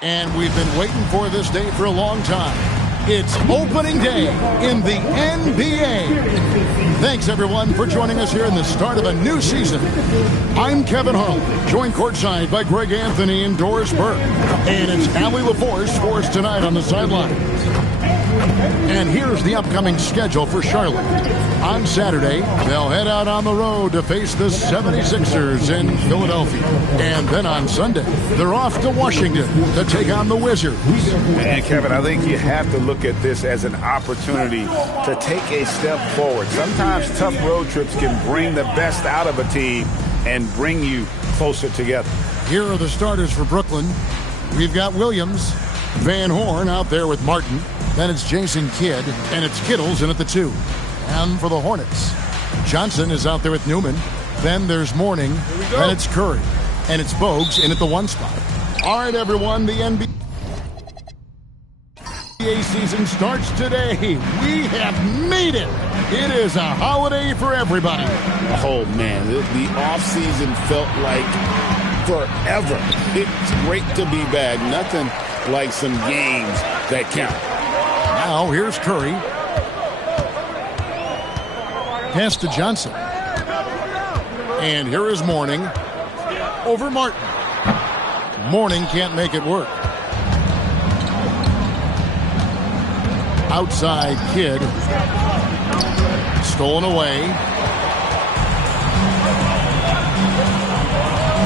And we've been waiting for this day for a long time. It's opening day in the NBA. Thanks, everyone, for joining us here in the start of a new season. I'm Kevin Harlan, joined courtside by Greg Anthony and Doris Burke. And it's Allie LaForce for us tonight on the sidelines. And here's the upcoming schedule for Charlotte. On Saturday, they'll head out on the road to face the 76ers in Philadelphia. And then on Sunday, they're off to Washington to take on the Wizards. And Kevin, I think you have to look at this as an opportunity to take a step forward. Sometimes tough road trips can bring the best out of a team and bring you closer together. Here are the starters for Brooklyn. We've got Williams, Van Horn out there with Martin. Then it's Jason Kidd, and it's Kittles in at the 2. And for the Hornets, Johnson is out there with Newman. Then there's Mourning. Then it's Curry. And it's Bogues in at the 1 spot. All right, everyone, the NBA season starts today. We have made it. It is a holiday for everybody. Oh, man, the offseason felt like forever. It's great to be back. Nothing like some games that count. Now, here's Curry. Pass to Johnson. And here is Mourning. Over Martin. Mourning can't make it work. Outside Kidd. Stolen away.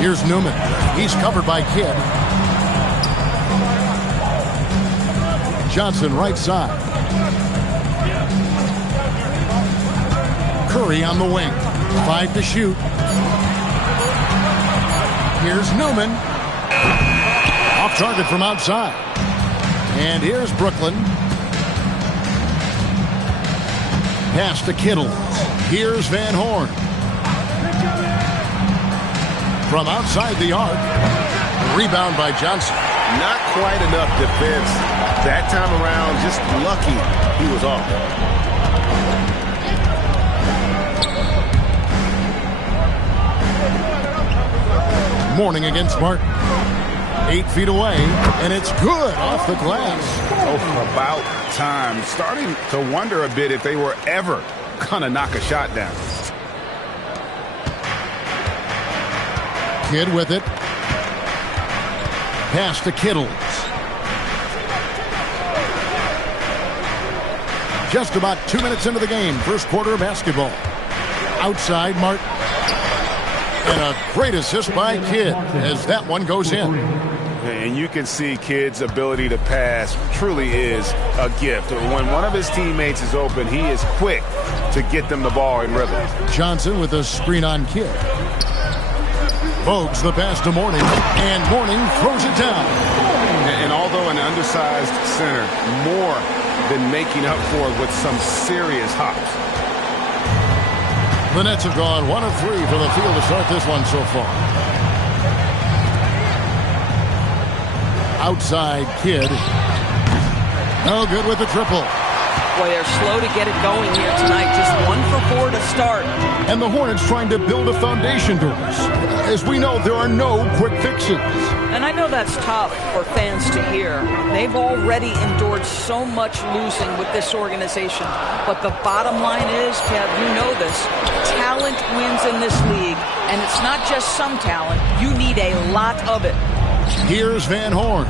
Here's Newman. He's covered by Kidd. Johnson right side. Curry on the wing. 5 to shoot. Here's Newman. Off target from outside. And here's Brooklyn. Pass to Kittle. Here's Van Horn. From outside the arc. Rebound by Johnson. Not quite enough defense that time around. Just lucky he was off. Mourning against Martin. 8 feet away, and it's good off the glass. Oh, about time. Starting to wonder a bit if they were ever gonna knock a shot down. Kidd with it. Pass to Kittles. Just about 2 minutes into the game. First quarter of basketball. Outside Martin. And a great assist by Kidd as that one goes in. And you can see Kidd's ability to pass truly is a gift. When one of his teammates is open, he is quick to get them the ball in rhythm. Johnson with a screen on Kidd. Bogues the pass to Mourning, and Mourning throws it down. And although an undersized center, more than making up for it with some serious hops. The Nets have gone 1 of 3 for the field to start this one so far. Outside Kidd. No good with the triple. Boy, they're slow to get it going here tonight. Just 1 for 4 to start. And the Hornets trying to build a foundation, Doris. As we know, there are no quick fixes. And I know that's tough for fans to hear. They've already endured so much losing with this organization. But the bottom line is, Kev, you know this, talent wins in this league. And it's not just some talent. You need a lot of it. Here's Van Horn.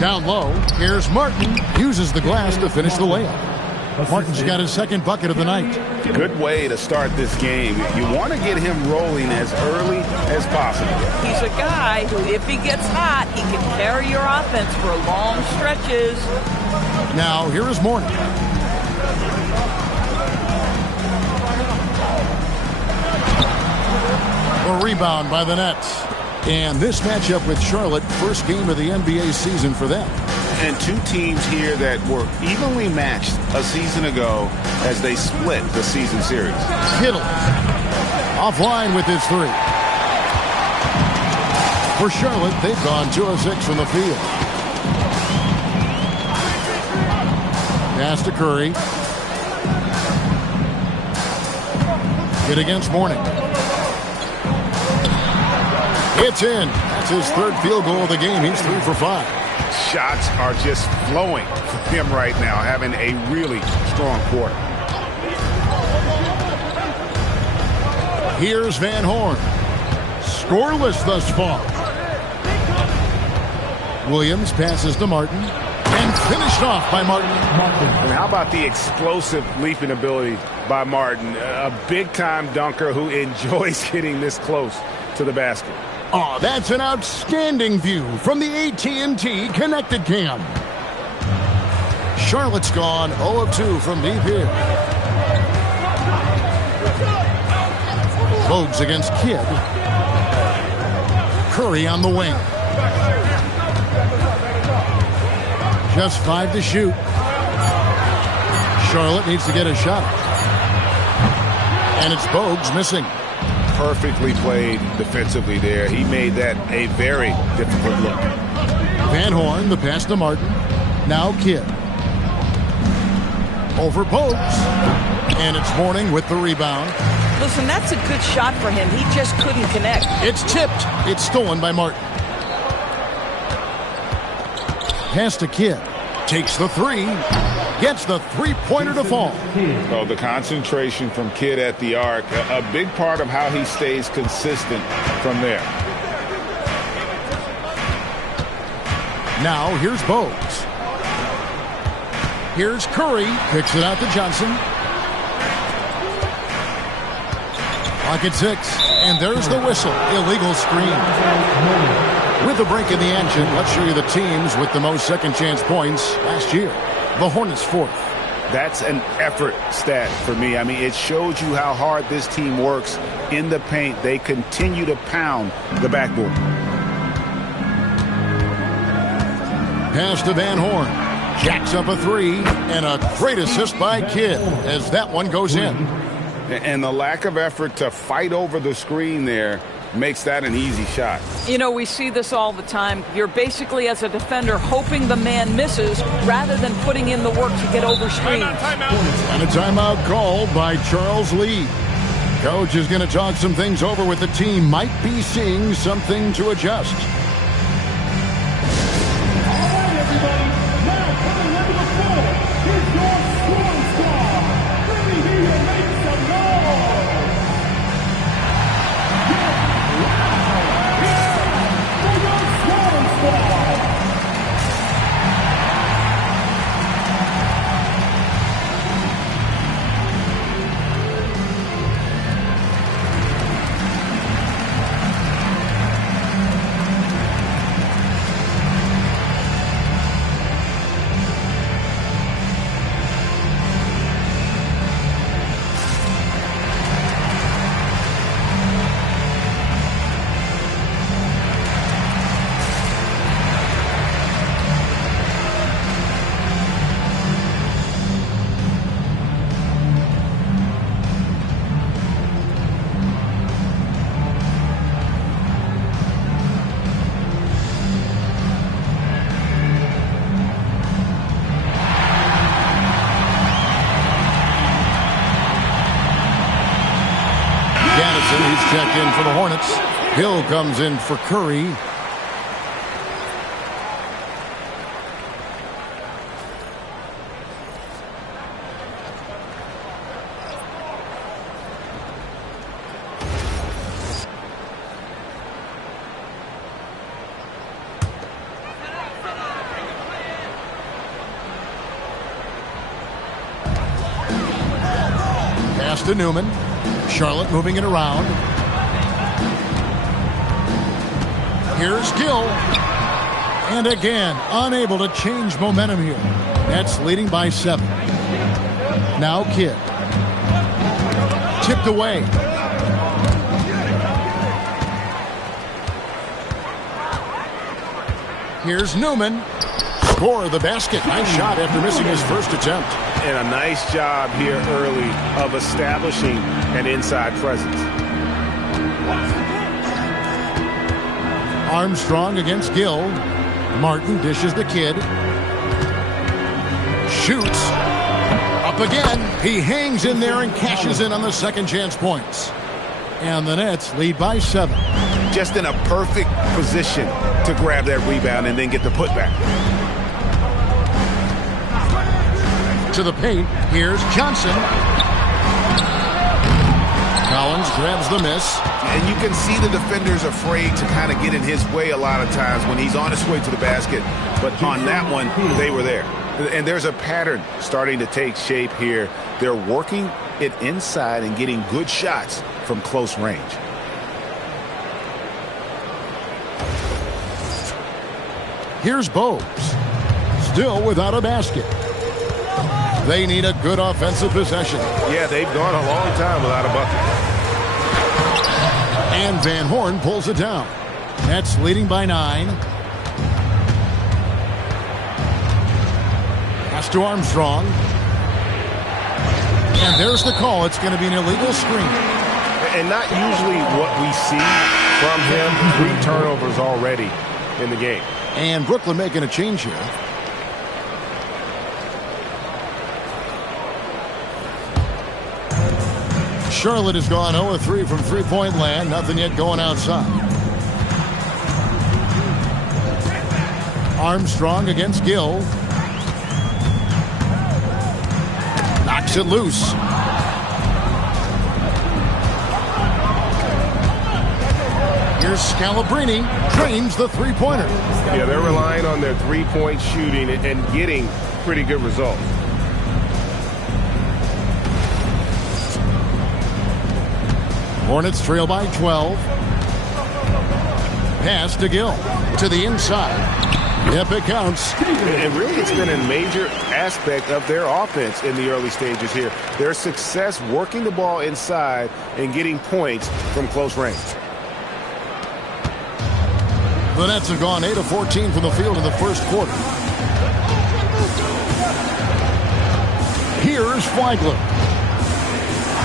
Down low, here's Martin. Uses the glass to finish the layup. Martin's got his second bucket of the night. Good way to start this game. You want to get him rolling as early as possible. He's a guy who, if he gets hot, he can carry your offense for long stretches. Now, here is Mourning. A rebound by the Nets. And this matchup with Charlotte, first game of the NBA season for them. And two teams here that were evenly matched a season ago as they split the season series. Kittle offline with his 3. For Charlotte, they've gone 2 of 6 from the field. Pass to Curry. Hit against Mourning. It's in. That's his 3rd field goal of the game. He's 3 for 5. Shots are just flowing for him right now, having a really strong quarter. Here's Van Horn. Scoreless thus far. Williams passes to Martin. And finished off by Martin. And how about the explosive leaping ability by Martin? A big-time dunker who enjoys getting this close to the basket. Oh, that's an outstanding view from the AT&T Connected Cam. Charlotte's gone 0 of 2 from deep here. Bogues against Kidd. Curry on the wing. Just 5 to shoot. Charlotte needs to get a shot. And it's Bogues missing. Perfectly played defensively there. He made that a very difficult look. Van Horn, the pass to Martin. Now Kidd. Over Bogues. And it's Mourning with the rebound. Listen, that's a good shot for him. He just couldn't connect. It's tipped. It's stolen by Martin. Pass to Kidd. Takes the three. Gets the three-pointer to fall. Oh, the concentration from Kidd at the arc, a big part of how he stays consistent from there. Now here's Bogues. Here's Curry. Picks it out to Johnson. Clock at 6. And there's the whistle. Illegal screen. With a break in the action, let's show you the teams with the most second-chance points last year. The Hornets 4th. That's an effort stat for me. I mean, it shows you how hard this team works in the paint. They continue to pound the backboard. Pass to Van Horn. Jacks up a three. And a great assist by Kidd as that one goes in. And the lack of effort to fight over the screen there makes that an easy shot. You know, we see this all the time. You're basically, as a defender, hoping the man misses rather than putting in the work to get over screens. And a timeout called by Charles Lee. Coach is going to talk some things over with the team. Might be seeing something to adjust. He's checked in for the Hornets. Hill comes in for Curry. Pass to Newman. Charlotte moving it around. Here's Gill. And again, unable to change momentum here. Nets leading by 7. Now Kidd. Tipped away. Here's Newman. Score the basket. Nice shot after missing his first attempt. And a nice job here early of establishing an inside presence. Armstrong against Gill. Martin dishes the Kidd. Shoots. Up again. He hangs in there and cashes in on the second chance points. And the Nets lead by 7. just in a perfect position to grab that rebound and then get the putback. To the paint, here's Johnson. Collins grabs the miss. And you can see the defenders afraid to kind of get in his way a lot of times when he's on his way to the basket. But on that one, they were there. And there's a pattern starting to take shape here. They're working it inside and getting good shots from close range. Here's Bowes. Still without a basket. They need a good offensive possession. Yeah, they've gone a long time without a bucket. And Van Horn pulls it down. Nets leading by 9. Pass to Armstrong. And there's the call. It's going to be an illegal screen. And not usually what we see from him. 3 turnovers already in the game. And Brooklyn making a change here. Charlotte has gone 0-3 from three-point land. Nothing yet going outside. Armstrong against Gill. Knocks it loose. Here's Scalabrine. Drains the three-pointer. Yeah, they're relying on their three-point shooting and getting pretty good results. Hornets trail by 12. Pass to Gill. To the inside. Yep, it counts. And really, it's been a major aspect of their offense in the early stages here. Their success working the ball inside and getting points from close range. The Nets have gone 8 of 14 from the field in the first quarter. Here's Flagler.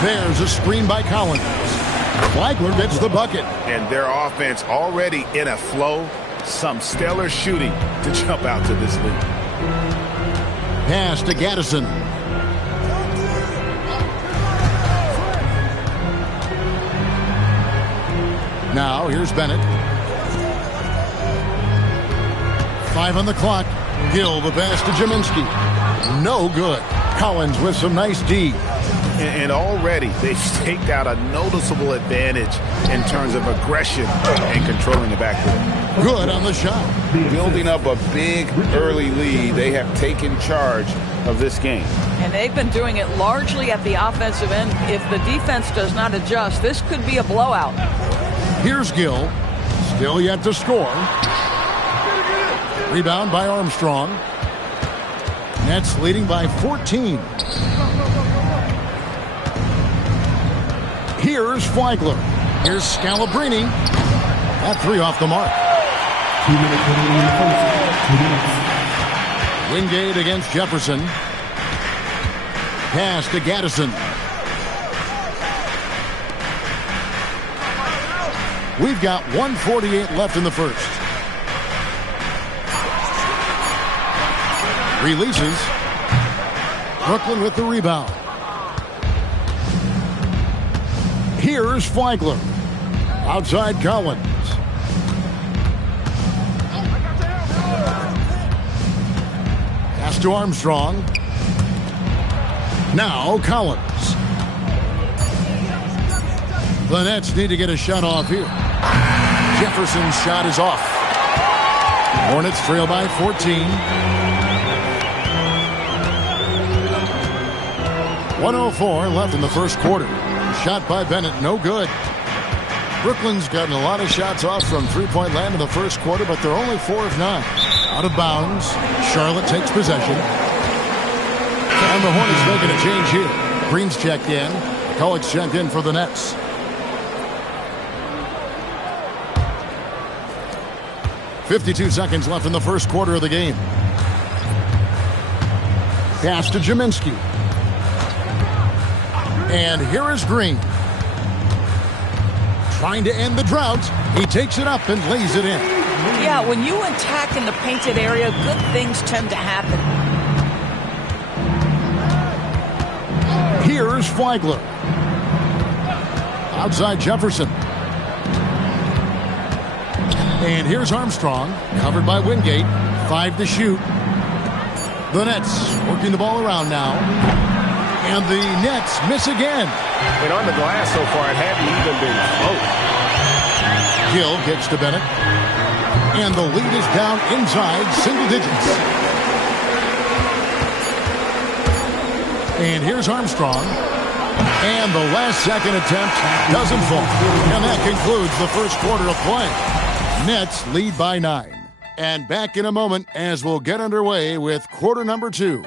There's a screen by Collins. Flagler gets the bucket. And their offense already in a flow. Some stellar shooting to jump out to this lead. Pass to Gaddison. Now here's Bennett. 5 on the clock. Gill the pass to Jaminski. No good. Collins with some nice D. And already they've staked out a noticeable advantage in terms of aggression and controlling the backcourt. Good on the shot. Building up a big early lead, they have taken charge of this game. And they've been doing it largely at the offensive end. If the defense does not adjust, this could be a blowout. Here's Gill. Still yet to score. Rebound by Armstrong. Nets leading by 14. Here's Flagler. Here's Scalabrine. That 3 off the mark. 2 minutes remaining in the first. 2 minutes. Wingate against Jefferson. Pass to Gaddison. We've got 1:48 left in the first. Releases. Brooklyn with the rebound. Here's Flagler. Outside Collins. Pass to Armstrong. Now Collins. The Nets need to get a shot off here. Jefferson's shot is off. Hornets trail by 14. 1:04 left in the first quarter. Shot by Bennett, no good. Brooklyn's gotten a lot of shots off from three-point land in the first quarter, but they're only 4 of 9. Out of bounds. Charlotte takes possession. And the Hornets making a change here. Green's checked in. Collick's checked in for the Nets. .52 seconds left in the first quarter of the game. Pass to Jaminski. And here is Green. Trying to end the drought. He takes it up and lays it in. Yeah, when you attack in the painted area, good things tend to happen. Here's Flagler. Outside Jefferson. And here's Armstrong, covered by Wingate. 5 to shoot. The Nets working the ball around now. And the Nets miss again. And on the glass so far, it hadn't even been close. Gill gets to Bennett. And the lead is down inside single digits. And here's Armstrong. And the last second attempt doesn't fall. And that concludes the first quarter of play. Nets lead by 9. And back in a moment as we'll get underway with quarter number 2.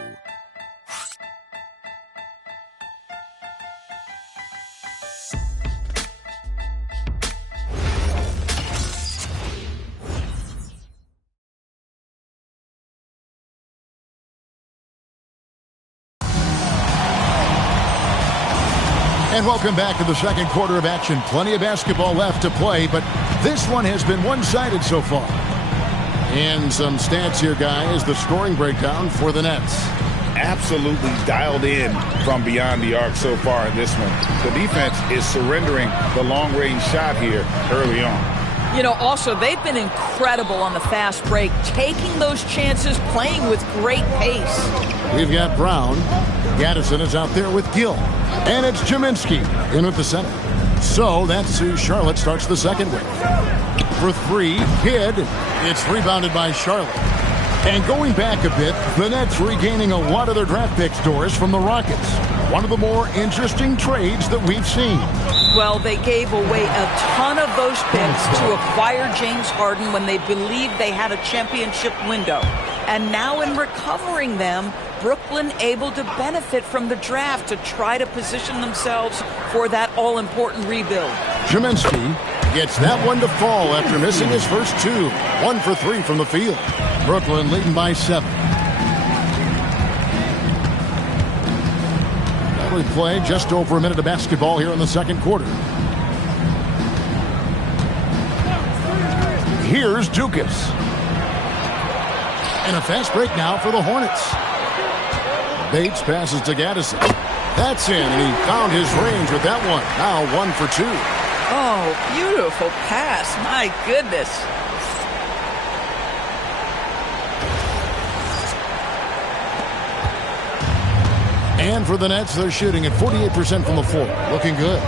And welcome back to the second quarter of action. Plenty of basketball left to play, but this one has been one-sided so far. And some stats here, guys. The scoring breakdown for the Nets. Absolutely dialed in from beyond the arc so far in this one. The defense is surrendering the long-range shot here early on. You know, also, they've been incredible on the fast break, taking those chances, playing with great pace. We've got Brown. Gaddison is out there with Gill. And it's Jaminski in at the center. So that's who Charlotte starts the second with. For 3, Kidd. It's rebounded by Charlotte. And going back a bit, the Nets regaining a lot of their draft pick stores from the Rockets. One of the more interesting trades that we've seen. Well, they gave away a ton of those picks to acquire James Harden when they believed they had a championship window. And now in recovering them, Brooklyn able to benefit from the draft to try to position themselves for that all-important rebuild. Jaminski gets that one to fall after missing his first 2. 1 for 3 from the field. Brooklyn leading by 7. That'll play just over a minute of basketball here in the second quarter. Here's Dukas. And a fast break now for the Hornets. Bates passes to Gaddison. That's in, and he found his range with that one. Now 1 for 2. Oh, beautiful pass. My goodness. And for the Nets, they're shooting at 48% from the floor. Looking good.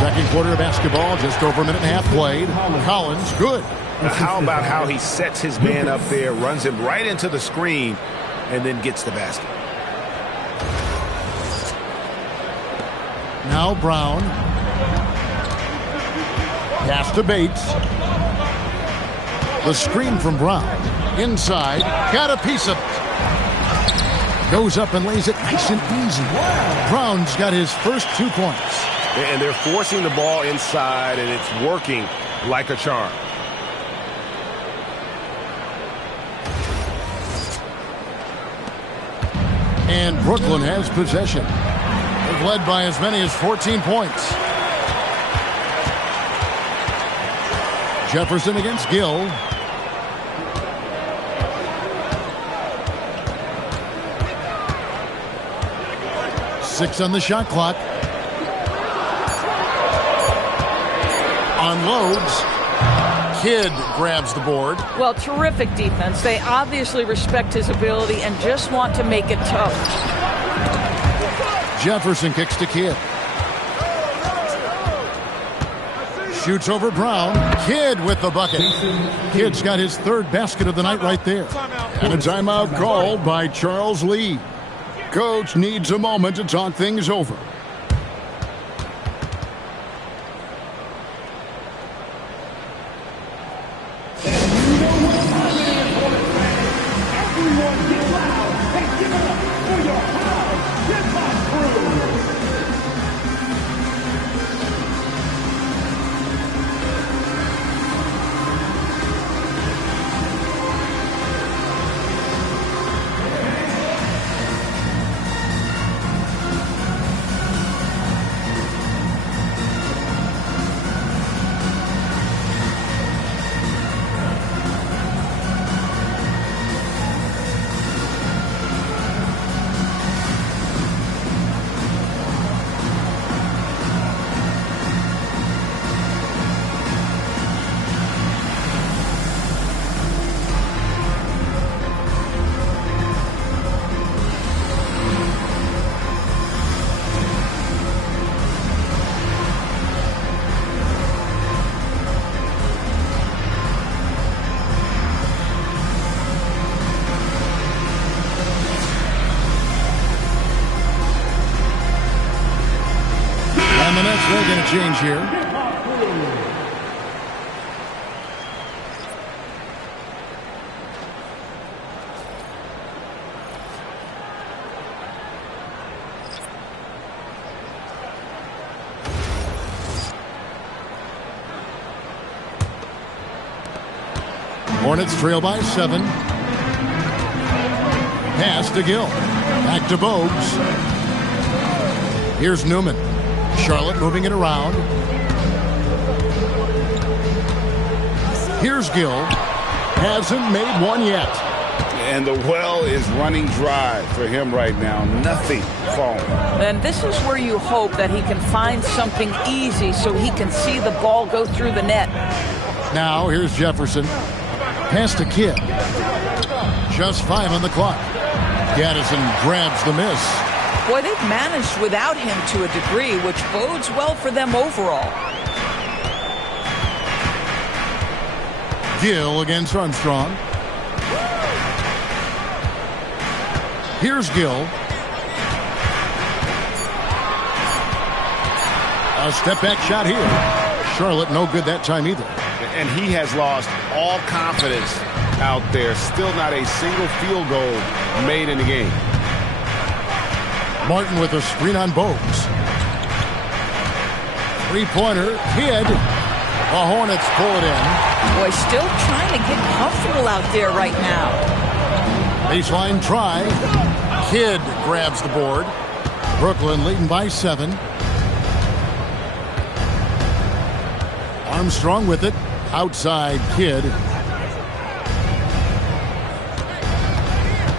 Second quarter of basketball, just over a minute and a half played. Collins, good. How about how he sets his man up there, runs him right into the screen, and then gets the basket. Now Brown. Pass to Bates. The screen from Brown. Inside. Got a piece of it. Goes up and lays it nice and easy. Brown's got his first 2 points. And they're forcing the ball inside, and it's working like a charm. And Brooklyn has possession. They've led by as many as 14 points. Jefferson against Gill. Six on the shot clock. Unloads. Kidd grabs the board. Well, terrific defense. They obviously respect his ability and just want to make it tough. Jefferson kicks to Kidd. Shoots over Brown. Kidd with the bucket. Kidd's got his 3rd basket of the night right there. And a timeout called by Charles Lee. Coach needs a moment to talk things over. change here. Hornets trail by 7. Pass to Gill. Back to Bogues. Here's Newman. Charlotte moving it around. Here's Gill. Hasn't made one yet. And the well is running dry for him right now. Nothing falling. And this is where you hope that he can find something easy so he can see the ball go through the net. Now here's Jefferson. Pass to Kidd. Just 5 on the clock. Gaddison grabs the miss. Boy, they've managed without him to a degree, which bodes well for them overall. Gill against Armstrong. Here's Gill. A step-back shot here. Charlotte no good that time either. And he has lost all confidence out there. Still not a single field goal made in the game. Martin with a screen on Bogues. Three-pointer. Kidd. The Hornets pull it in. Boy, still trying to get comfortable out there right now. Baseline try. Kidd grabs the board. Brooklyn leading by 7. Armstrong with it. Outside Kidd.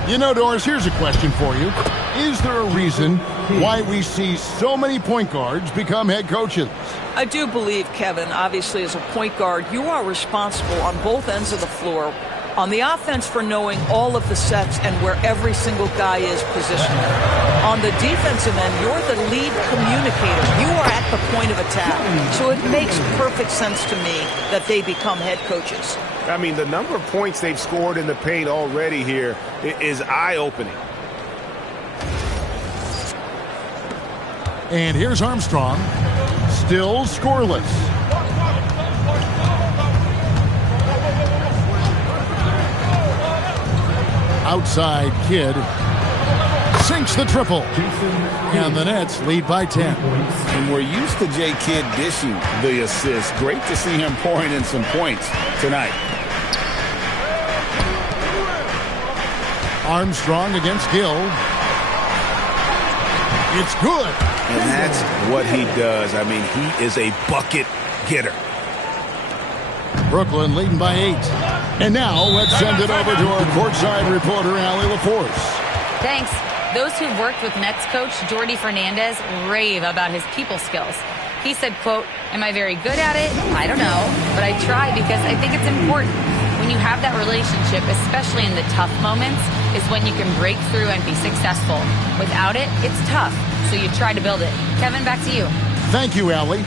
You know, Doris, here's a question for you. Is there a reason why we see so many point guards become head coaches? I do believe, Kevin, obviously as a point guard, you are responsible on both ends of the floor. On the offense for knowing all of the sets and where every single guy is positioned. On the defensive end, you're the lead communicator. You are at the point of attack. So it makes perfect sense to me that they become head coaches. I mean, the number of points they've scored in the paint already here is eye-opening. And here's Armstrong. Still scoreless. Outside Kidd. Sinks the triple. And the Nets lead by 10. And we're used to J. Kidd dishing the assist. Great to see him pouring in some points tonight. Armstrong against Gill. It's good. And that's what he does. I mean, he is a bucket getter. Brooklyn leading by 8. And now let's send it over to our courtside reporter, Allie LaForce. Thanks. Those who've worked with Nets coach Jordi Fernandez rave about his people skills. He said, quote, "Am I very good at it? I don't know, but I try because I think it's important. When you have that relationship, especially in the tough moments, is when you can break through and be successful. Without it, it's tough, so you try to build it." Kevin, back to you. Thank you, Allie.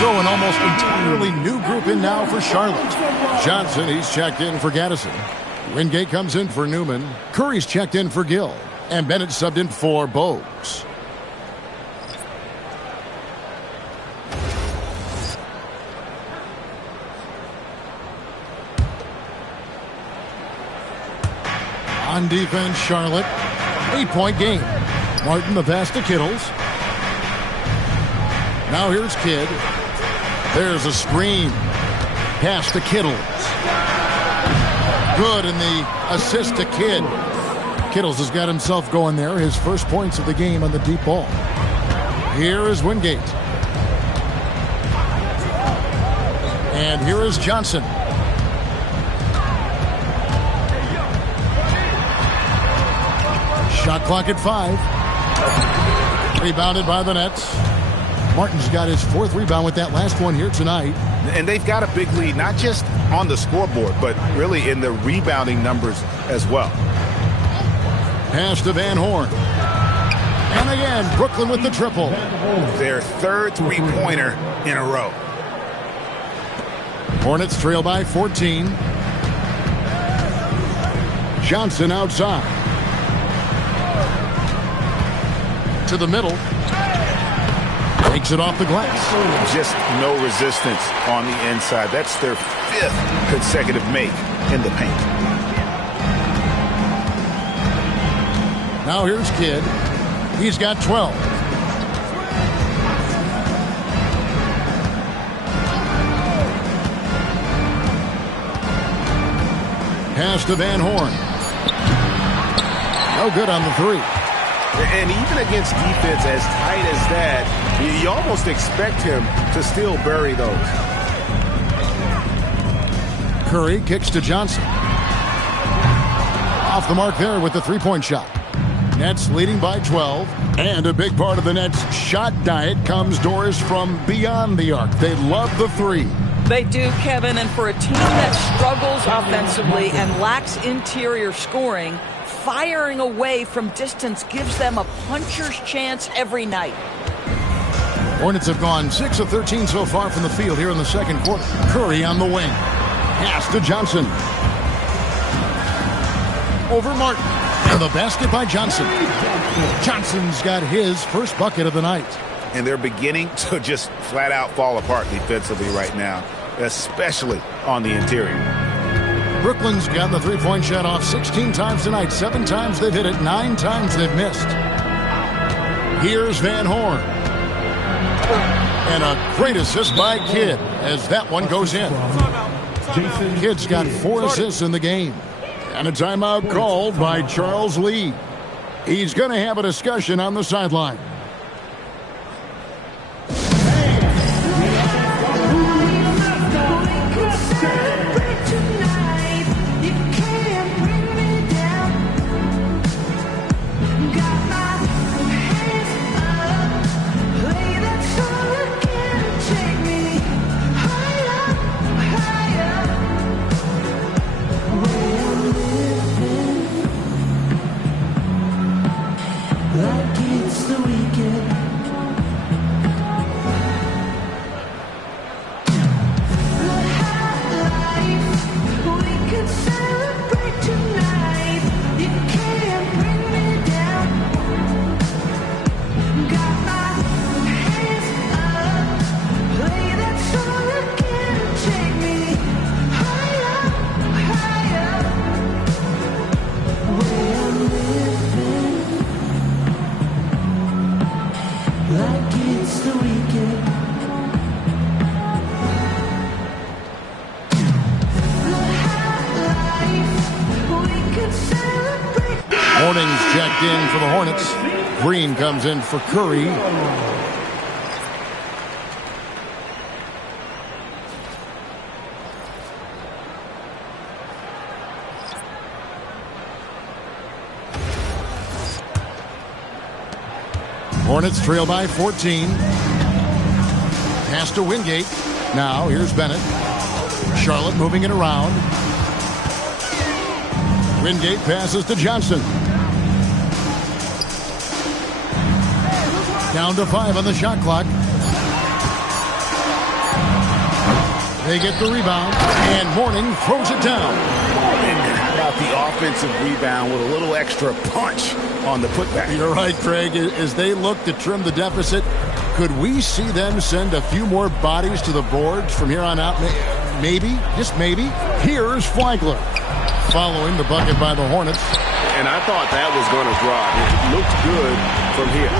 So an almost entirely new group in now for Charlotte. Johnson, he's checked in for Gaddison. Wingate comes in for Newman. Curry's checked in for Gill. And Bennett subbed in for Bogues. On defense, Charlotte. 8-point game. Martin the pass to Kittles. Now here's Kidd. There's a screen. Pass to Kittles. Good in the assist to Kidd. Kittles has got himself going there. His first points of the game on the deep ball. Here is Wingate. And here is Johnson. Shot clock at 5. Rebounded by the Nets. Martin's got his 4th rebound with that last one here tonight. And they've got a big lead, not just on the scoreboard, but really in the rebounding numbers as well. Pass to Van Horn. And again, Brooklyn with the triple. Their 3rd three-pointer in a row. Hornets trail by 14. Johnson outside. To the middle. Takes it off the glass. Just no resistance on the inside. That's their 5th consecutive make in the paint. Now here's Kidd. He's got 12. Pass to Van Horn. No good on the 3. And even against defense as tight as that, you almost expect him to still bury those. Curry kicks to Johnson. Off the mark there with the 3-point shot. Nets leading by 12. And a big part of the Nets' shot diet comes, Doris, from beyond the arc. They love the 3. They do, Kevin, and for a team that struggles offensively and lacks interior scoring, firing away from distance gives them a puncher's chance every night. Hornets have gone 6 of 13 so far from the field here in the second quarter. Curry on the wing. Pass to Johnson. Over Martin. And the basket by Johnson. Johnson's got his first bucket of the night. And they're beginning to just flat out fall apart defensively right now, especially on the interior. Brooklyn's got the 3-point shot off 16 times tonight. 7 times they've hit it. 9 times they've missed. Here's Van Horn. And a great assist by Kidd as that one goes in. Kidd's got 4 assists in the game. And a timeout called by Charles Lee. He's going to have a discussion on the sideline. Morning's checked in for the Hornets. Green comes in for Curry. Hornets trail by 14. Pass to Wingate. Now here's Bennett. Charlotte moving it around. Wingate passes to Johnson. Down to 5 on the shot clock. They get the rebound, and Mourning throws it down. And how about the offensive rebound with a little extra punch on the putback? You're right, Craig. As they look to trim the deficit, could we see them send a few more bodies to the boards from here on out? Maybe, just maybe. Here's Flagler following the bucket by the Hornets. And I thought that was going to drop. It looked good from here.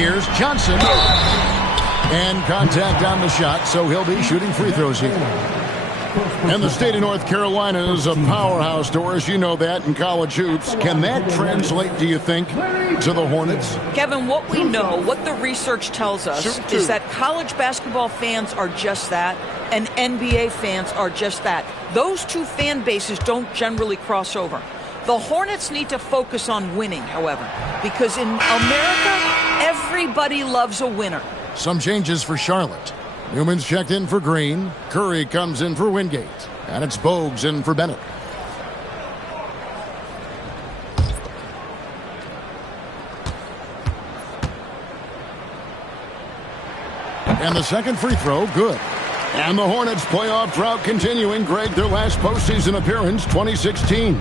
Here's Johnson. And contact on the shot, so he'll be shooting free throws here. And the state of North Carolina is a powerhouse, Doris. You know that in college hoops. Can that translate, do you think, to the Hornets? Kevin, what we know, what the research tells us, is that college basketball fans are just that, and NBA fans are just that. Those two fan bases don't generally cross over. The Hornets need to focus on winning, however, because in America, everybody loves a winner. Some changes for Charlotte. Newman's checked in for Green. Curry comes in for Wingate. And it's Bogues in for Bennett. And the second free throw, good. And the Hornets' playoff drought continuing. Greg, their last postseason appearance, 2016.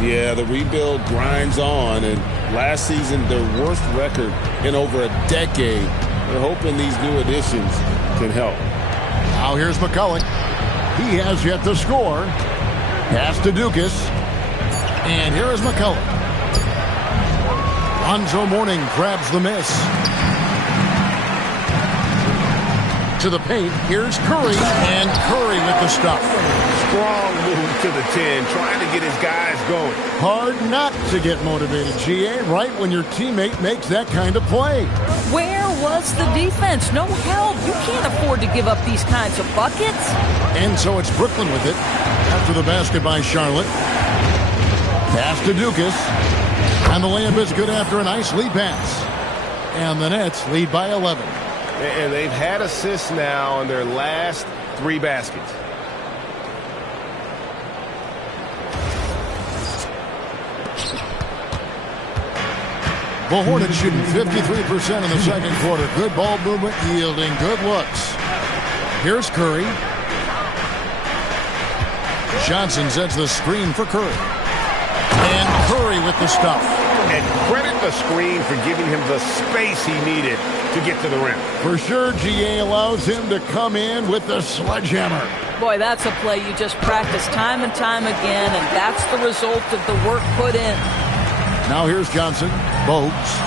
Yeah, the rebuild grinds on, and last season, their worst record in over a decade. They're hoping these new additions can help. Now here's McCulloch. He has yet to score. Pass to Dukas. And here is McCulloch. Lonzo Mourning grabs the miss. To the paint. Here's Curry. And Curry with the stop. Strong move to the 10, trying to get his guys going. Hard not to get motivated, GA, right when your teammate makes that kind of play. Where was the defense? No help. You can't afford to give up these kinds of buckets. And so it's Brooklyn with it. After the basket by Charlotte. Pass to Dukas. And the layup is good after a nice lead pass. And the Nets lead by 11. And they've had assists now in their last 3 baskets. The Hornets shooting 53% in the second quarter. Good ball movement, yielding good looks. Here's Curry. Johnson sets the screen for Curry. And Curry with the stop. And credit the screen for giving him the space he needed to get to the rim. For sure, GA allows him to come in with the sledgehammer. Boy, that's a play you just practice time and time again, and that's the result of the work put in. Now here's Johnson. Bogues.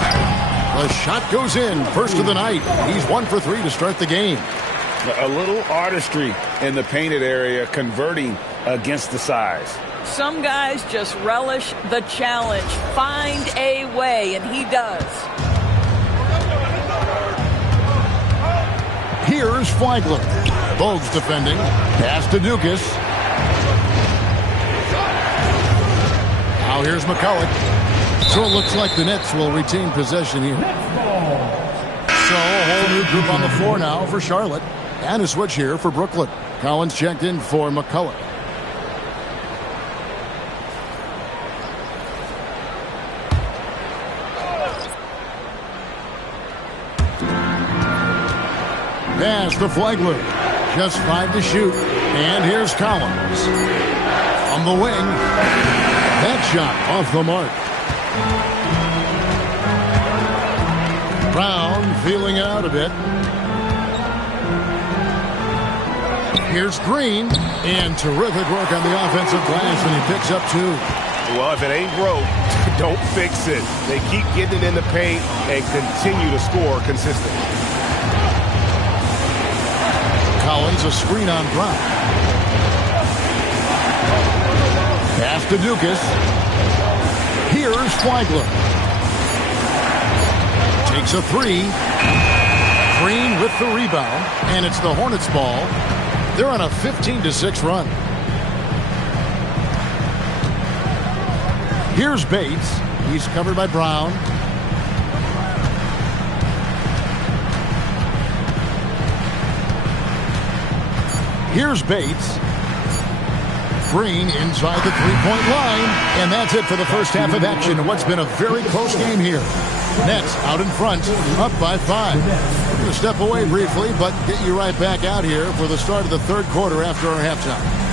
The shot goes in. First of the night. He's 1 for 3 to start the game. A little artistry in the painted area, converting against the size. Some guys just relish the challenge. Find a way, and he does. Here's Flagler. Bogues defending. Pass to Dukas. Now here's McCulloch. So it looks like the Nets will retain possession here. So a whole new group on the floor now for Charlotte. And a switch here for Brooklyn. Collins checked in for McCulloch. Pass to Flagler. Just 5 to shoot. And here's Collins. On the wing. That shot off the mark. Brown feeling out a bit. Here's Green. And terrific work on the offensive glass, and he picks up 2. Well, if it ain't broke, don't fix it. They keep getting it in the paint and continue to score consistently. Collins, a screen on Brown. Pass to Dukas. Here's Flagler. Takes a 3. Green with the rebound. And it's the Hornets ball. They're on a 15-6 run. Here's Bates. He's covered by Brown. Here's Bates. Green inside the three-point line. And that's it for the first half of action. What's been a very close game here. Nets out in front, up by 5. We're going to step away briefly, but get you right back out here for the start of the third quarter after our halftime.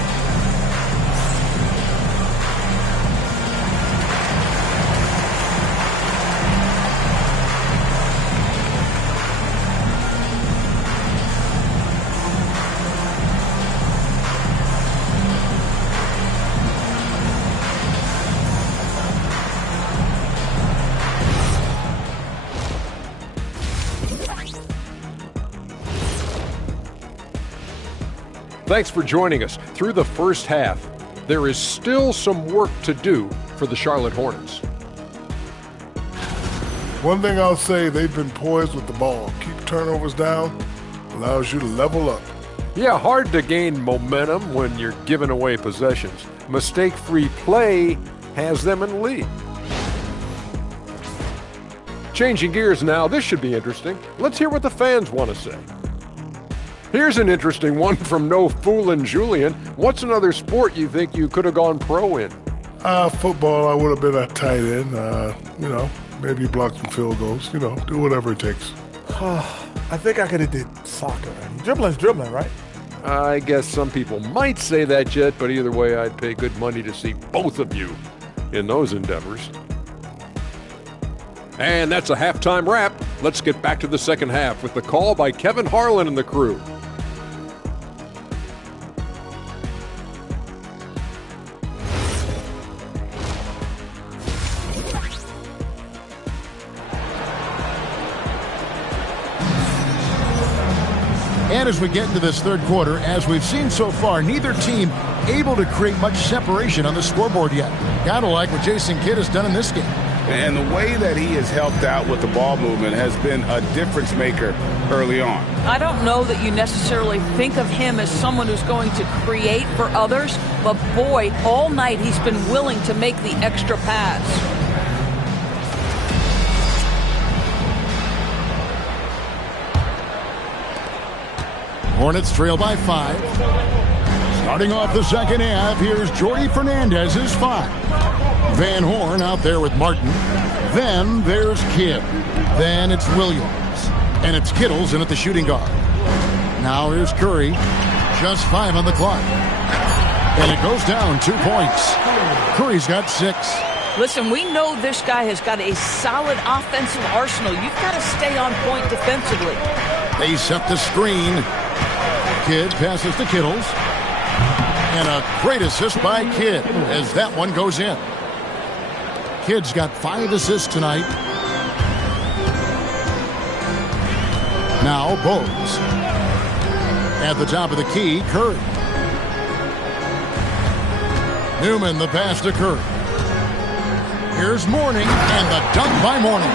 Thanks for joining us. Through the first half, there is still some work to do for the Charlotte Hornets. One thing I'll say, they've been poised with the ball. Keep turnovers down, allows you to level up. Yeah, hard to gain momentum when you're giving away possessions. Mistake-free play has them in the lead. Changing gears now, this should be interesting. Let's hear what the fans want to say. Here's an interesting one from No Foolin' Julian. What's another sport you think you could have gone pro in? Football, I would have been a tight end. Maybe block some field goals. Do whatever it takes. I think I could have did soccer. Dribbling's dribbling, right? I guess some people might say that, Jet, but either way, I'd pay good money to see both of you in those endeavors. And that's a halftime wrap. Let's get back to the second half with the call by Kevin Harlan and the crew. And as we get into this third quarter, as we've seen so far, neither team able to create much separation on the scoreboard yet. Gotta like what Jason Kidd has done in this game. And the way that he has helped out with the ball movement has been a difference maker early on. I don't know that you necessarily think of him as someone who's going to create for others, but boy, all night he's been willing to make the extra pass. Hornets trail by 5. Starting off the second half, here's Jordy Fernandez's 5. Van Horn out there with Martin. Then there's Kidd. Then it's Williams. And it's Kittles in at the shooting guard. Now here's Curry. Just 5 on the clock. And it goes down 2 points. Curry's got 6. Listen, we know this guy has got a solid offensive arsenal. You've got to stay on point defensively. They set the screen. Kidd passes to Kittles. And a great assist by Kidd as that one goes in. Kidd's got 5 assists tonight. Now Bowes. At the top of the key, Curry. Newman, the pass to Curry. Here's Mourning, and the dunk by Mourning.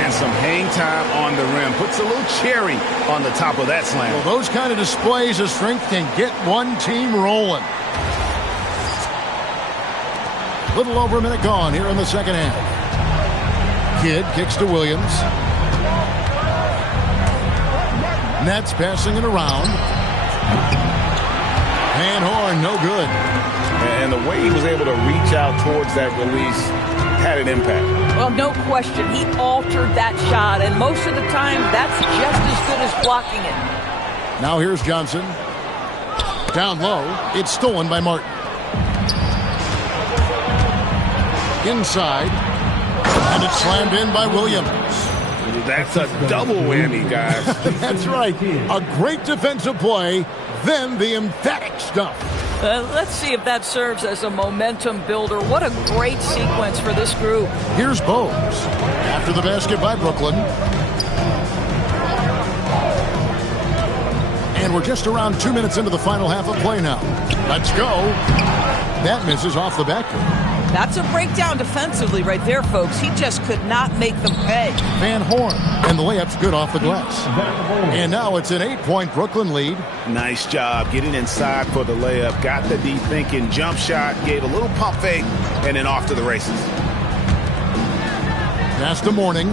And some hang time on the rim. Puts a little cherry on the top of that slam. Well, those kind of displays of strength can get one team rolling. Little over a minute gone here in the second half. Kidd kicks to Williams. Nets passing it around. Van Horn, no good. And the way he was able to reach out towards that release had an impact. Well, no question. He altered that shot, and most of the time, that's just as good as blocking it. Now here's Johnson. Down low. It's stolen by Martin. Inside. And it's slammed in by Williams. That's a double whammy, guys. That's right. A great defensive play, then the emphatic stuff. Let's see if that serves as a momentum builder. What a great sequence for this group. Here's Bowes. After the basket by Brooklyn. And we're just around 2 minutes into the final half of play now. Let's go. That misses off the backboard. That's a breakdown defensively right there, folks. He just could not make them pay. Van Horn, and the layup's good off the glass. And now it's an 8-point Brooklyn lead. Nice job getting inside for the layup. Got the deep thinking jump shot, gave a little pump fake, and then off to the races. Pass to Mourning.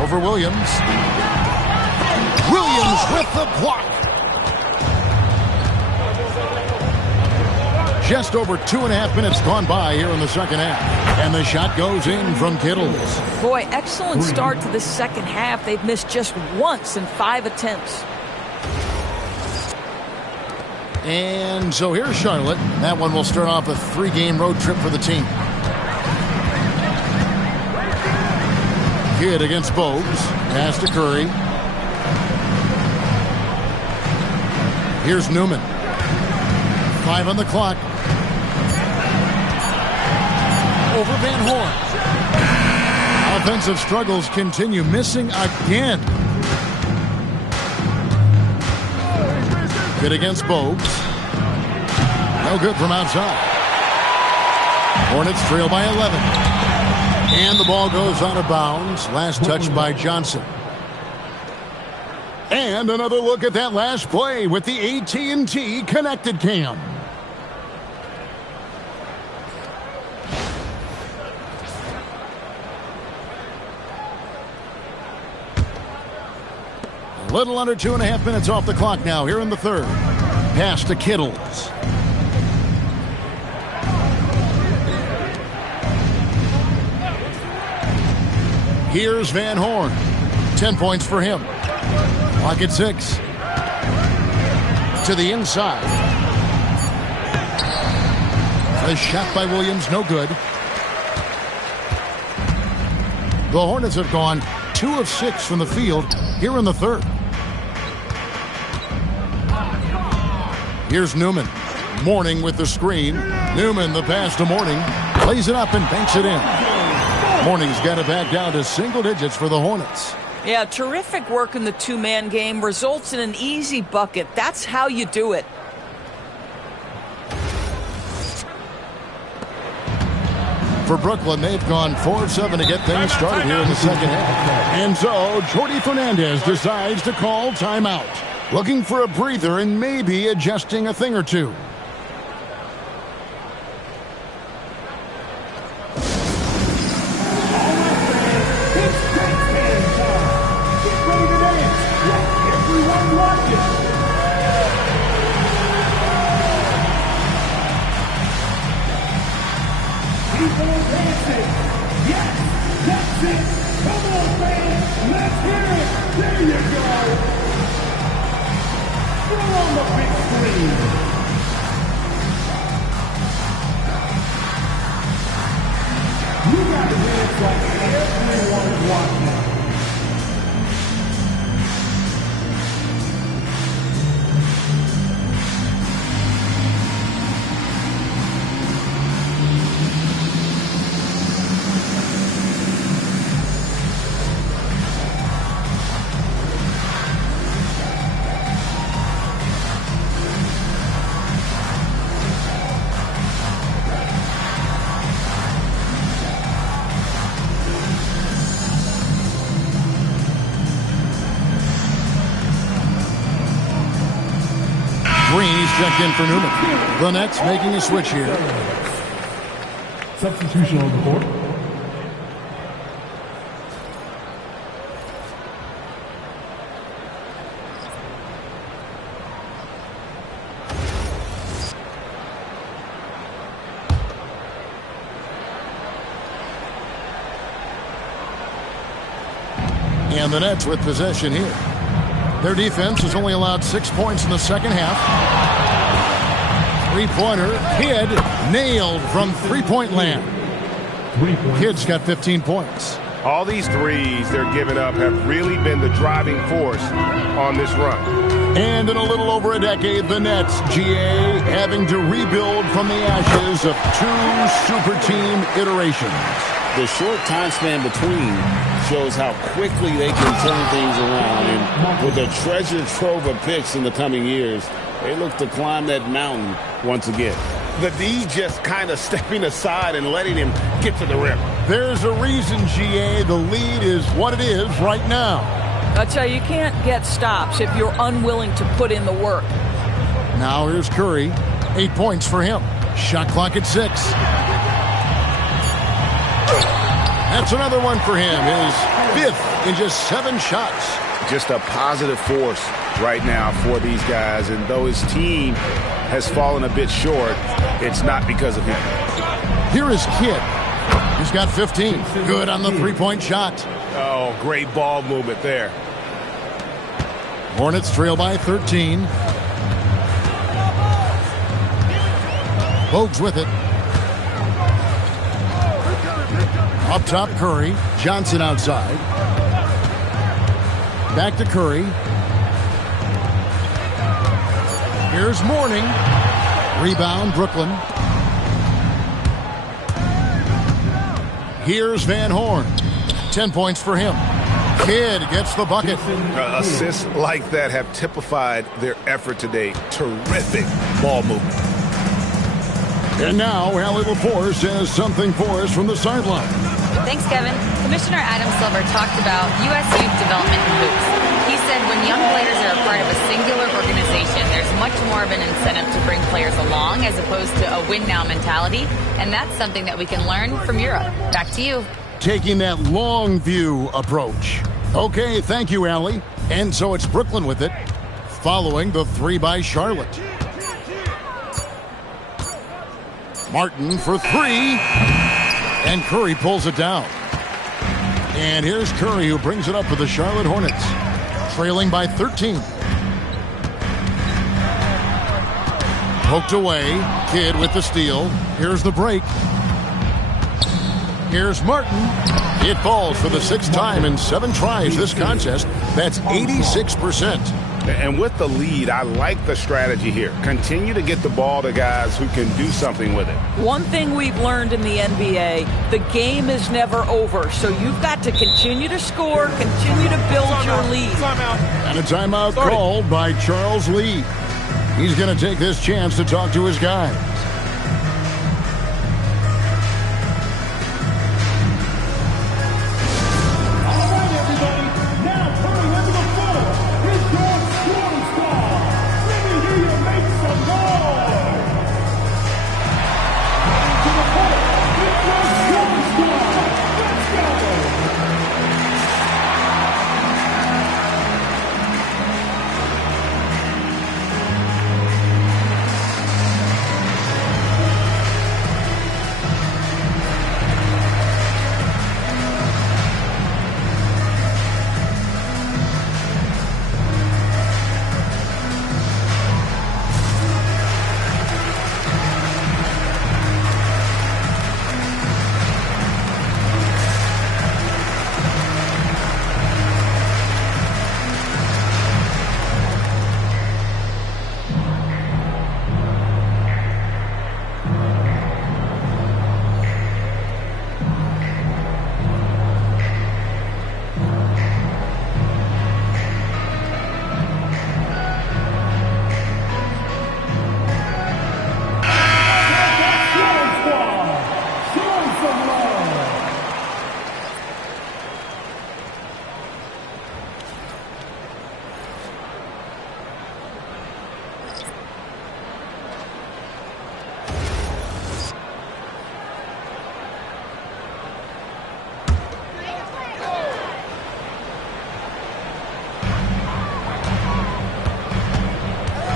Over Williams. Williams with the block. Just over 2.5 minutes gone by here in the second half. And the shot goes in from Kittles. Boy, excellent start to the second half. They've missed just once in 5 attempts. And so here's Charlotte. That one will start off a 3-game road trip for the team. Kidd against Bowes. Pass to Curry. Here's Newman. 5 on the clock. Over Van Horn. Offensive struggles continue. Missing again. Good against Bogues. No good from outside. Hornets trail by 11. And the ball goes out of bounds. Last touch by Johnson. And another look at that last play with the AT&T Connected Cam. A little under 2.5 minutes off the clock now here in the third. Pass to Kittles. Here's Van Horn. 10 points for him. Clock at 6. To the inside. A shot by Williams, no good. The Hornets have gone 2 of 6 from the field here in the third. Here's Newman. Mourning with the screen. Newman, the pass to Mourning. Plays it up and banks it in. Mourning's got it back down to single digits for the Hornets. Yeah, terrific work in the two-man game. Results in an easy bucket. That's how you do it. For Brooklyn, they've gone 4 of 7 to get things started here in the second half. And so, Jordi Fernandez decides to call timeout. Looking for a breather and maybe adjusting a thing or two. Green, he's checked in for Newman. The Nets making a switch here. Substitution on the court. And the Nets with possession here. Their defense has only allowed 6 points in the second half. Three-pointer, Kidd, nailed from three-point land. Kidd's got 15 points. All these threes they're giving up have really been the driving force on this run. And in a little over a decade, the Nets, GA, having to rebuild from the ashes of 2 super team iterations. The short time span between shows how quickly they can turn things around. And with a treasure trove of picks in the coming years, they look to climb that mountain once again. The D just kind of stepping aside and letting him get to the rim. There's a reason, GA, the lead is what it is right now. I tell you, you can't get stops if you're unwilling to put in the work. Now here's Curry. 8 points for him. Shot clock at 6. That's another one for him. His 5th in just 7 shots. Just a positive force right now for these guys. And though his team has fallen a bit short, it's not because of him. Here is Kidd. He's got 15. Good on the 3-point shot. Oh, great ball movement there. Hornets trail by 13. Bogues with it. Up top, Curry. Johnson outside. Back to Curry. Here's Mourning. Rebound, Brooklyn. Here's Van Horn. 10 points for him. Kidd gets the bucket. Assists like that have typified their effort today. Terrific ball movement. And now, Allie LaForce has something for us from the sideline. Thanks, Kevin. Commissioner Adam Silver talked about U.S. youth development in hoops. He said when young players are a part of a singular organization, there's much more of an incentive to bring players along as opposed to a win-now mentality, and that's something that we can learn from Europe. Back to you. Taking that long view approach. Okay, thank you, Allie. And so it's Brooklyn with it, following the three by Charlotte. Martin for three, and Curry pulls it down. And here's Curry, who brings it up for the Charlotte Hornets, trailing by 13. Poked away, Kidd with the steal. Here's the break. Here's Martin. It falls for the sixth time in 7 tries this contest. That's 86%. And with the lead, I like the strategy here. Continue to get the ball to guys who can do something with it. One thing we've learned in the NBA, the game is never over. So you've got to continue to score, continue to build your lead. And a timeout called by Charles Lee. He's going to take this chance to talk to his guys.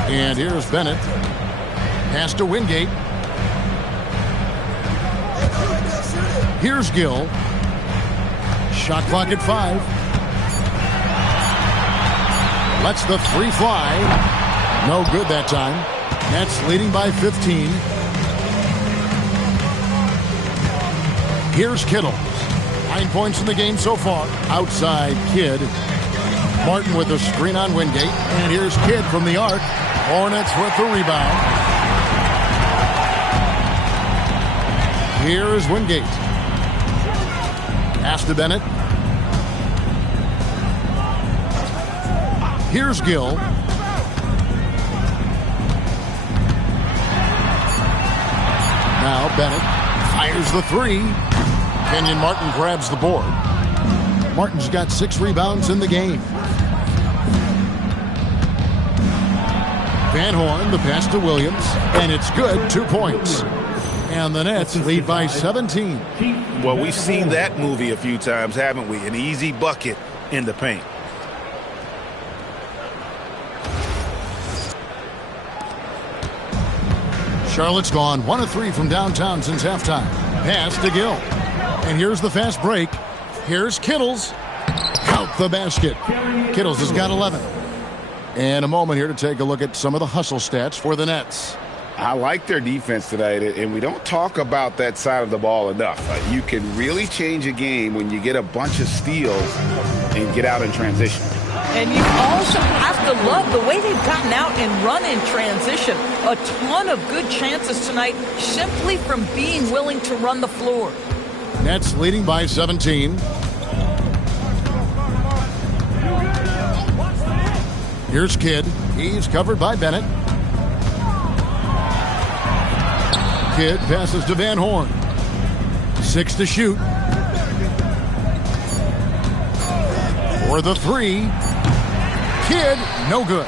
And here's Bennett. Pass to Wingate. Here's Gill. Shot clock at 5. Lets the three fly. No good that time. Nets leading by 15. Here's Kittle. 9 points in the game so far. Outside Kidd. Martin with a screen on Wingate. And here's Kidd from the arc. Hornets with the rebound. Here is Wingate. Pass to Bennett. Here's Gill. Now Bennett fires the three. Kenyon Martin grabs the board. Martin's got 6 rebounds in the game. Van Horn, the pass to Williams, and it's good, 2 points. And the Nets lead by 17. Well, we've seen that movie a few times, haven't we? An easy bucket in the paint. Charlotte's gone 1 of 3 from downtown since halftime. Pass to Gill. And here's the fast break. Here's Kittles. Count the basket. Kittles has got 11. And a moment here to take a look at some of the hustle stats for the Nets. I like their defense tonight, and we don't talk about that side of the ball enough. You can really change a game when you get a bunch of steals and get out in transition. And you also have to love the way they've gotten out and run in transition. A ton of good chances tonight simply from being willing to run the floor. Nets leading by 17. Here's Kidd. He's covered by Bennett. Kidd passes to Van Horn. 6 to shoot. For the 3. Kidd, no good.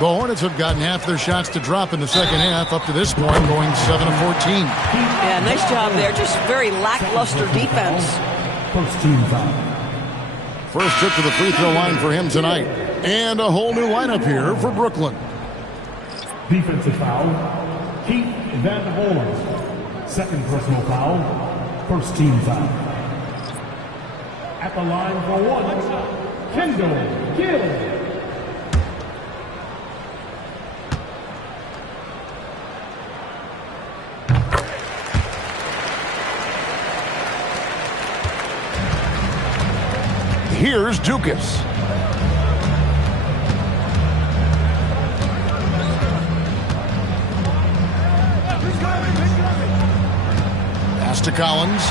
The Hornets have gotten half their shots to drop in the second half up to this point, going 7 of 14. Yeah, nice job there. Just very lackluster defense. First team foul. First trip to the free throw line for him tonight. And a whole new lineup here for Brooklyn. Defensive foul, Keith Van Horn. Second personal foul, first team foul. At the line for one, Kendall Gill. Here's Dukas. Pass to Collins.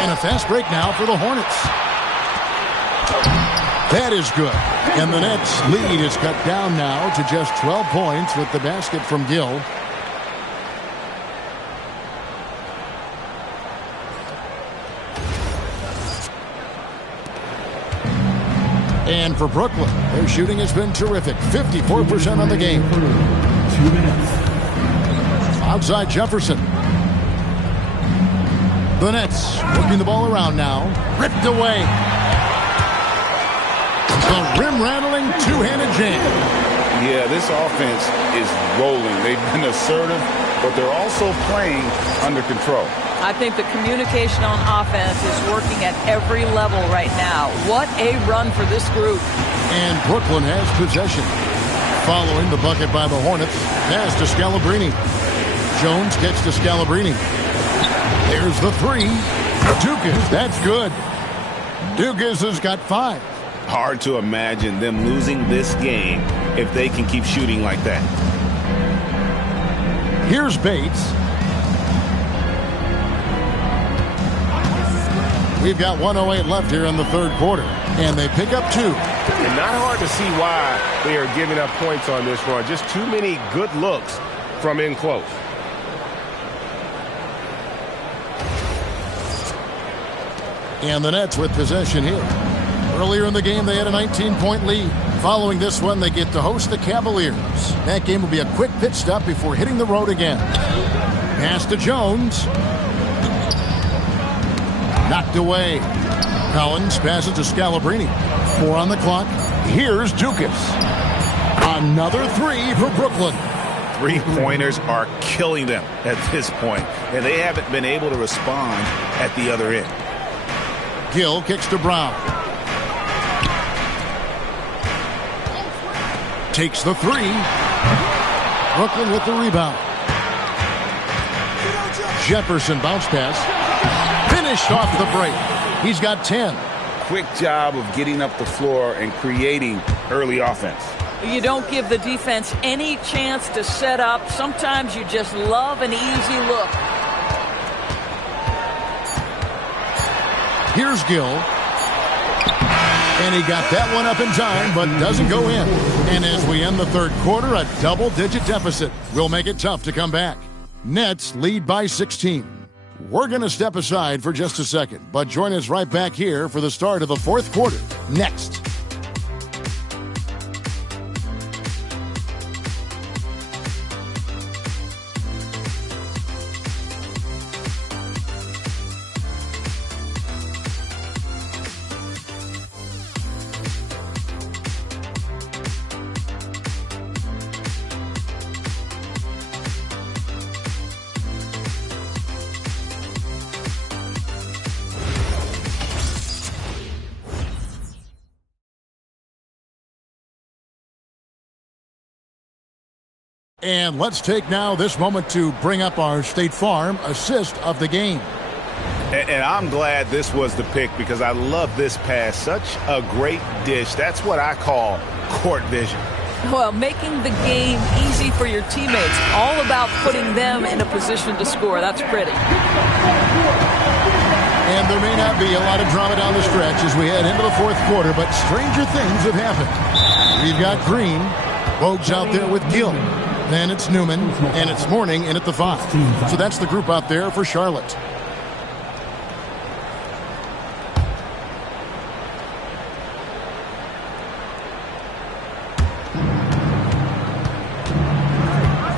And a fast break now for the Hornets. That is good. And the Nets' lead is cut down now to just 12 points with the basket from Gill. And for Brooklyn, their shooting has been terrific. 54% on the game. 2 minutes. Outside Jefferson. The Nets working the ball around now. Ripped away. The rim-rattling two-handed jam. Yeah, this offense is rolling. They've been assertive, but they're also playing under control. I think the communication on offense is working at every level right now. What a run for this group. And Brooklyn has possession. Following the bucket by the Hornets. Pass to Scalabrine. Jones gets to Scalabrine. There's the 3. Dukas, that's good. Dukas has got 5. Hard to imagine them losing this game if they can keep shooting like that. Here's Bates. We've got 1:08 left here in the third quarter. And they pick up 2. And not hard to see why they are giving up points on this run. Just too many good looks from in close. And the Nets with possession here. Earlier in the game, they had a 19-point lead. Following this one, they get to host the Cavaliers. That game will be a quick pit stop before hitting the road again. Pass to Jones. Knocked away. Collins passes to Scalabrine. 4 on the clock. Here's Dukas. Another 3 for Brooklyn. Three-pointers are killing them at this point, and they haven't been able to respond at the other end. Gill kicks to Brown. Takes the 3. Brooklyn with the rebound. Jefferson bounce pass. Finished off the break. He's got 10. Quick job of getting up the floor and creating early offense. You don't give the defense any chance to set up. Sometimes you just love an easy look. Here's Gill. And he got that one up in time, but doesn't go in. And as we end the third quarter, a double-digit deficit will make it tough to come back. Nets lead by 16. We're going to step aside for just a second, but join us right back here for the start of the fourth quarter next. And let's take now this moment to bring up our State Farm assist of the game. And I'm glad this was the pick because I love this pass. Such a great dish. That's what I call court vision. Well, making the game easy for your teammates. All about putting them in a position to score. That's pretty. And there may not be a lot of drama down the stretch as we head into the fourth quarter, but stranger things have happened. We've got Green. Bogues out there with Gill. Then it's Newman, and it's Mourning in at the 5. So that's the group out there for Charlotte.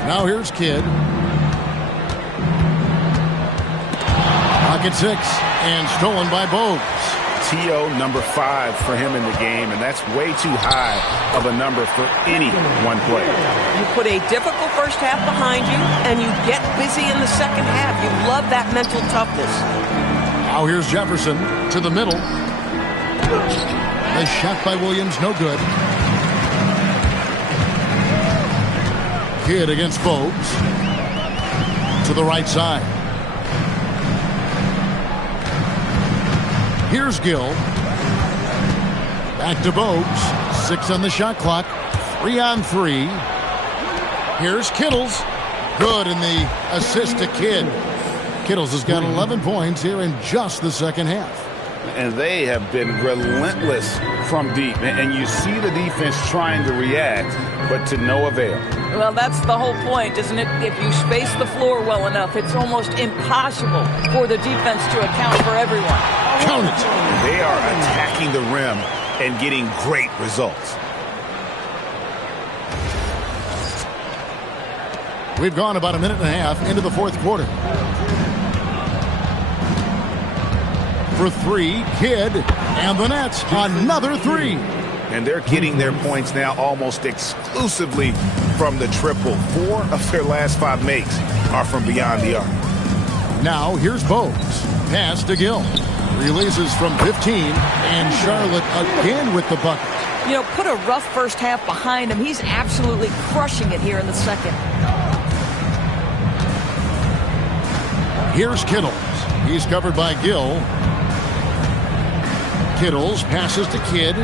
Now here's Kidd. Pocket 6, and stolen by Bogues. TO number 5 for him in the game, and that's way too high of a number for any one player. You put a difficult first half behind you, and you get busy in the second half. You love that mental toughness. Now here's Jefferson to the middle. Nice shot by Williams, no good. Kidd against Bogues. To the right side. Here's Gill. Back to Bogues. 6 on the shot clock. 3 on 3. Here's Kittles. Good in the assist to Kidd. Kittles has got 11 points here in just the second half. And they have been relentless from deep. And you see the defense trying to react, but to no avail. Well, that's the whole point, isn't it? If you space the floor well enough, it's almost impossible for the defense to account for everyone. Count it. They are attacking the rim and getting great results. We've gone about a minute and a half into the fourth quarter. For 3, Kidd, and the Nets, another 3. And they're getting their points now almost exclusively from the triple. 4 of their last 5 makes are from beyond the arc. Now here's Bogues. Pass to Gill. Releases from 15, and Charlotte again with the bucket. You know, put a rough first half behind him. He's absolutely crushing it here in the second. Here's Kittles. He's covered by Gill. Kittles passes to Kidd.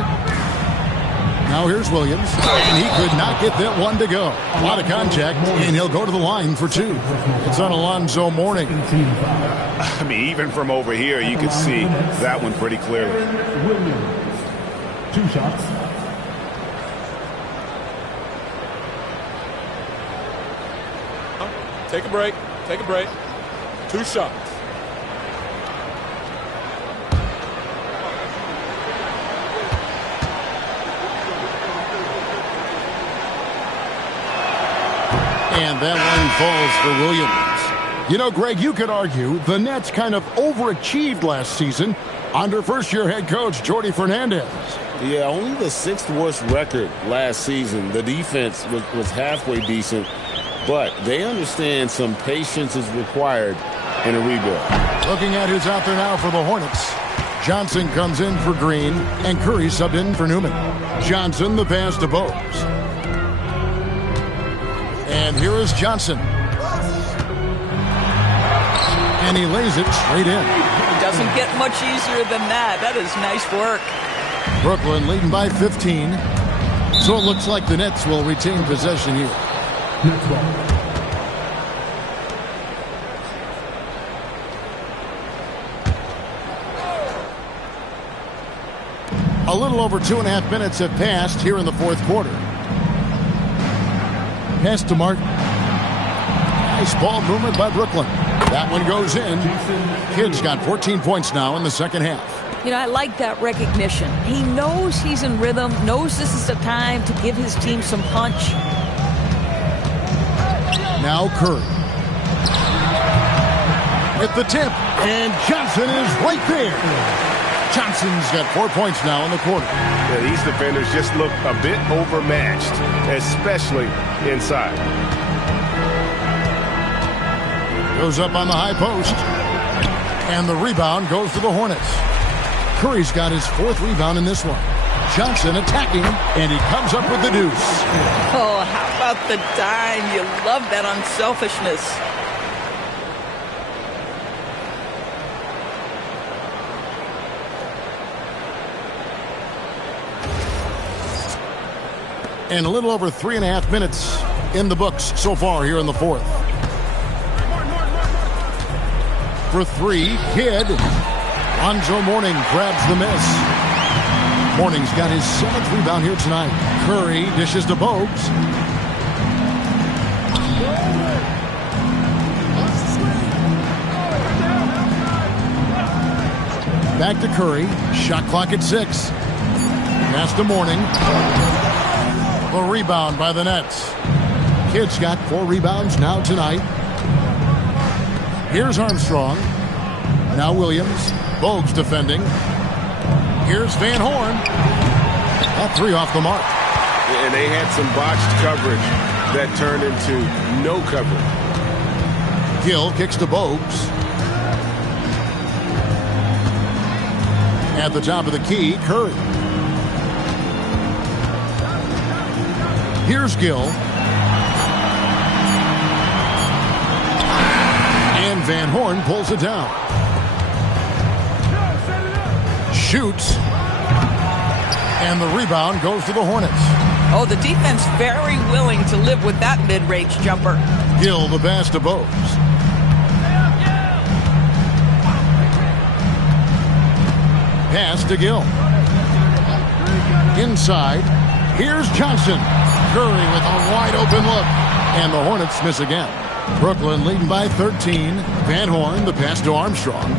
Now here's Williams, and he could not get that one to go. A lot of contact, and he'll go to the line for 2. It's on Alonzo Mourning. I mean, even from over here, you could see that one pretty clearly. Williams. 2 shots. Take a break. Take a break. 2 shots. And that one falls for Williams. You know, Greg, you could argue the Nets kind of overachieved last season under first-year head coach Jordi Fernandez. Yeah, only the 6th worst record last season. The defense was halfway decent, but they understand some patience is required in a rebuild. Looking at who's out there now for the Hornets. Johnson comes in for Green, and Curry subbed in for Newman. Johnson, the pass to Bogues. And here is Johnson. And he lays it straight in. It doesn't get much easier than that. That is nice work. Brooklyn leading by 15. So it looks like the Nets will retain possession here. Nets ball. A little over 2.5 minutes have passed here in the fourth quarter. Pass to Martin. Nice ball movement by Brooklyn. That one goes in. Kidd's got 14 points now in the second half. You know, I like that recognition. He knows he's in rhythm, knows this is the time to give his team some punch. Now Curry. With the tip, and Johnson is right there. Johnson's got 4 points now in the quarter. Yeah, these defenders just look a bit overmatched, especially inside. Goes up on the high post. And the rebound goes to the Hornets. Curry's got his 4th rebound in this one. Johnson attacking, and he comes up with the deuce. Oh, how about the dime? You love that unselfishness. And a little over 3.5 minutes in the books so far here in the fourth. For 3, Kidd. Lonzo Mourning grabs the miss. Mourning's got his 7th rebound here tonight. Curry dishes to Bogues. Back to Curry. Shot clock at 6. Pass to Mourning. The rebound by the Nets. Kid's got 4 rebounds now tonight. Here's Armstrong. Now Williams. Bogues defending. Here's Van Horn. That 3 off the mark. And they had some botched coverage that turned into no coverage. Gill kicks to Bogues. At the top of the key, Curry. Here's Gill. And Van Horn pulls it down. Shoots. And the rebound goes to the Hornets. Oh, the defense very willing to live with that mid-range jumper. Gill the pass to Bogues. Pass to Gill. Inside. Here's Johnson. Curry with a wide open look. And the Hornets miss again. Brooklyn leading by 13. Van Horn, the pass to Armstrong.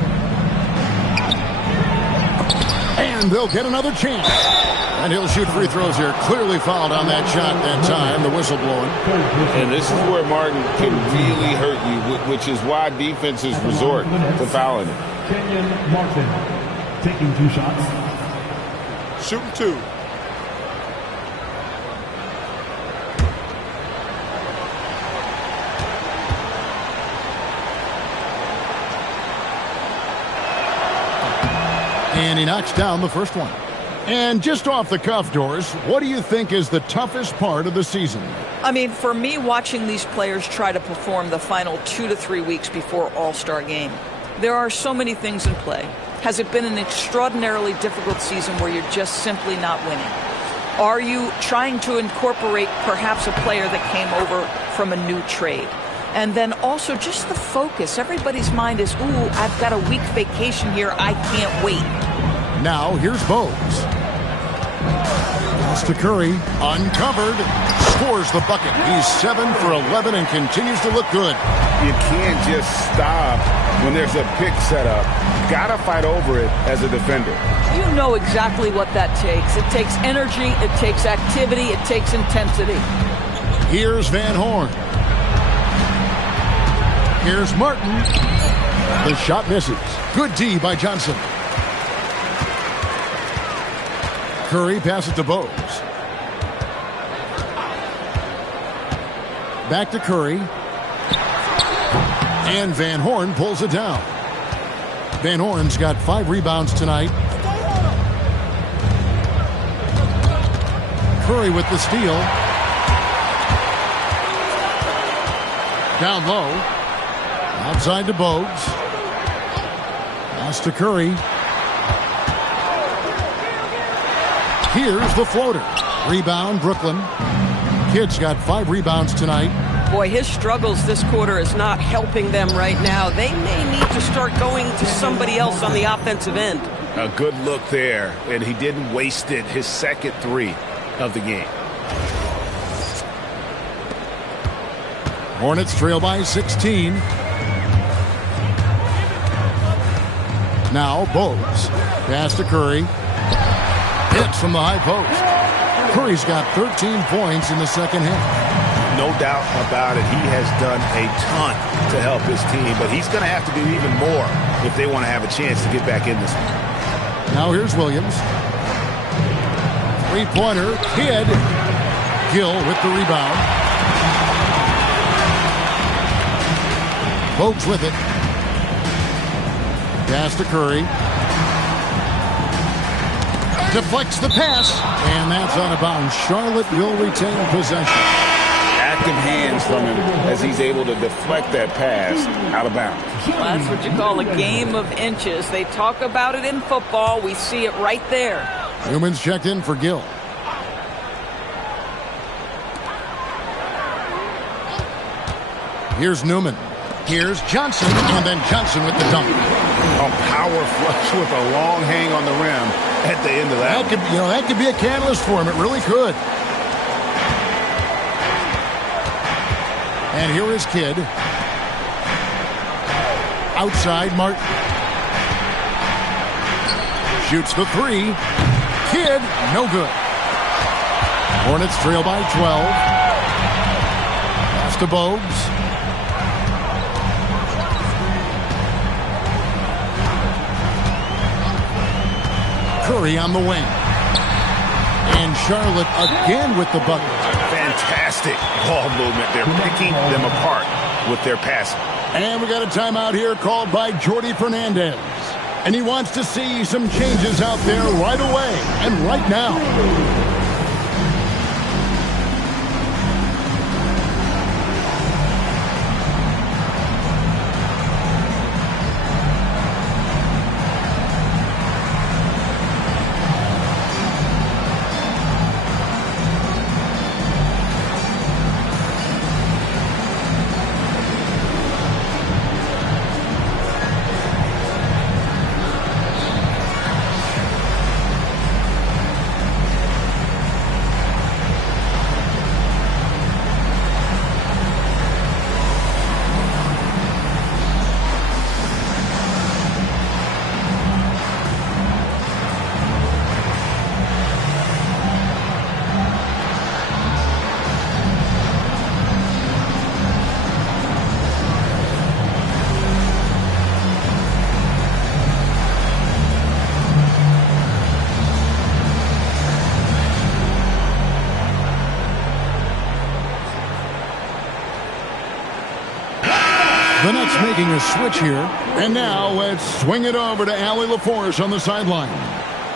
And they'll get another chance. And he'll shoot free throws here. Clearly fouled on that shot that time. The whistle blowing. And this is where Martin can really hurt you, which is why defenses resort to fouling it. Kenyon Martin taking 2 shots. Shooting 2. And he knocks down the first one. And just off the cuff, Doris, what do you think is the toughest part of the season? I mean, for me, watching these players try to perform the final 2 to 3 weeks before All-Star game, there are so many things in play. Has it been an extraordinarily difficult season where you're just simply not winning? Are you trying to incorporate perhaps a player that came over from a new trade? And then also just the focus. Everybody's mind is, ooh, I've got a week vacation here. I can't wait. Now, here's Bogues. Pass to Curry. Uncovered. Scores the bucket. He's 7 for 11 and continues to look good. You can't just stop when there's a pick set up. Got to fight over it as a defender. You know exactly what that takes. It takes energy. It takes activity. It takes intensity. Here's Van Horn. Here's Martin. The shot misses. Good D by Johnson. Curry passes to Bogues. Back to Curry. And Van Horn pulls it down. Van Horn's got 5 rebounds tonight. Curry with the steal. Down low. Outside to Bogues. Pass to Curry. Here's the floater. Rebound, Brooklyn. Kid's got 5 rebounds tonight. Boy, his struggles this quarter is not helping them right now. They may need to start going to somebody else on the offensive end. A good look there, and he didn't waste it. His second 3 of the game. Hornets trail by 16. Now Bogues. Pass to Curry. Hits from the high post. Curry's got 13 points in the second half. No doubt about it. He has done a ton to help his team, but he's going to have to do even more if they want to have a chance to get back in this one. Now here's Williams. 3-pointer. Kidd. Gill with the rebound. Bogues with it. Pass to Curry. Deflects the pass. And that's out of bounds. Charlotte will retain possession. Active hands from him as he's able to deflect that pass out of bounds. Well, that's what you call a game of inches. They talk about it in football. We see it right there. Newman's checked in for Gill. Here's Newman. Here's Johnson. And then Johnson with the dunk. A power flush with a long hang on the rim at the end of that. That could be a catalyst for him. It really could. And here is Kidd. Outside, Martin. Shoots the three. Kidd, no good. Hornets trail by 12. Pass to Bogues. Curry on the wing. And Charlotte again with the bucket. Fantastic ball movement. They're picking them apart with their passing. And we got a timeout here called by Jordi Fernandez. And he wants to see some changes out there right away and right now. The Nets making a switch here. And now let's swing it over to Allie LaForce on the sideline.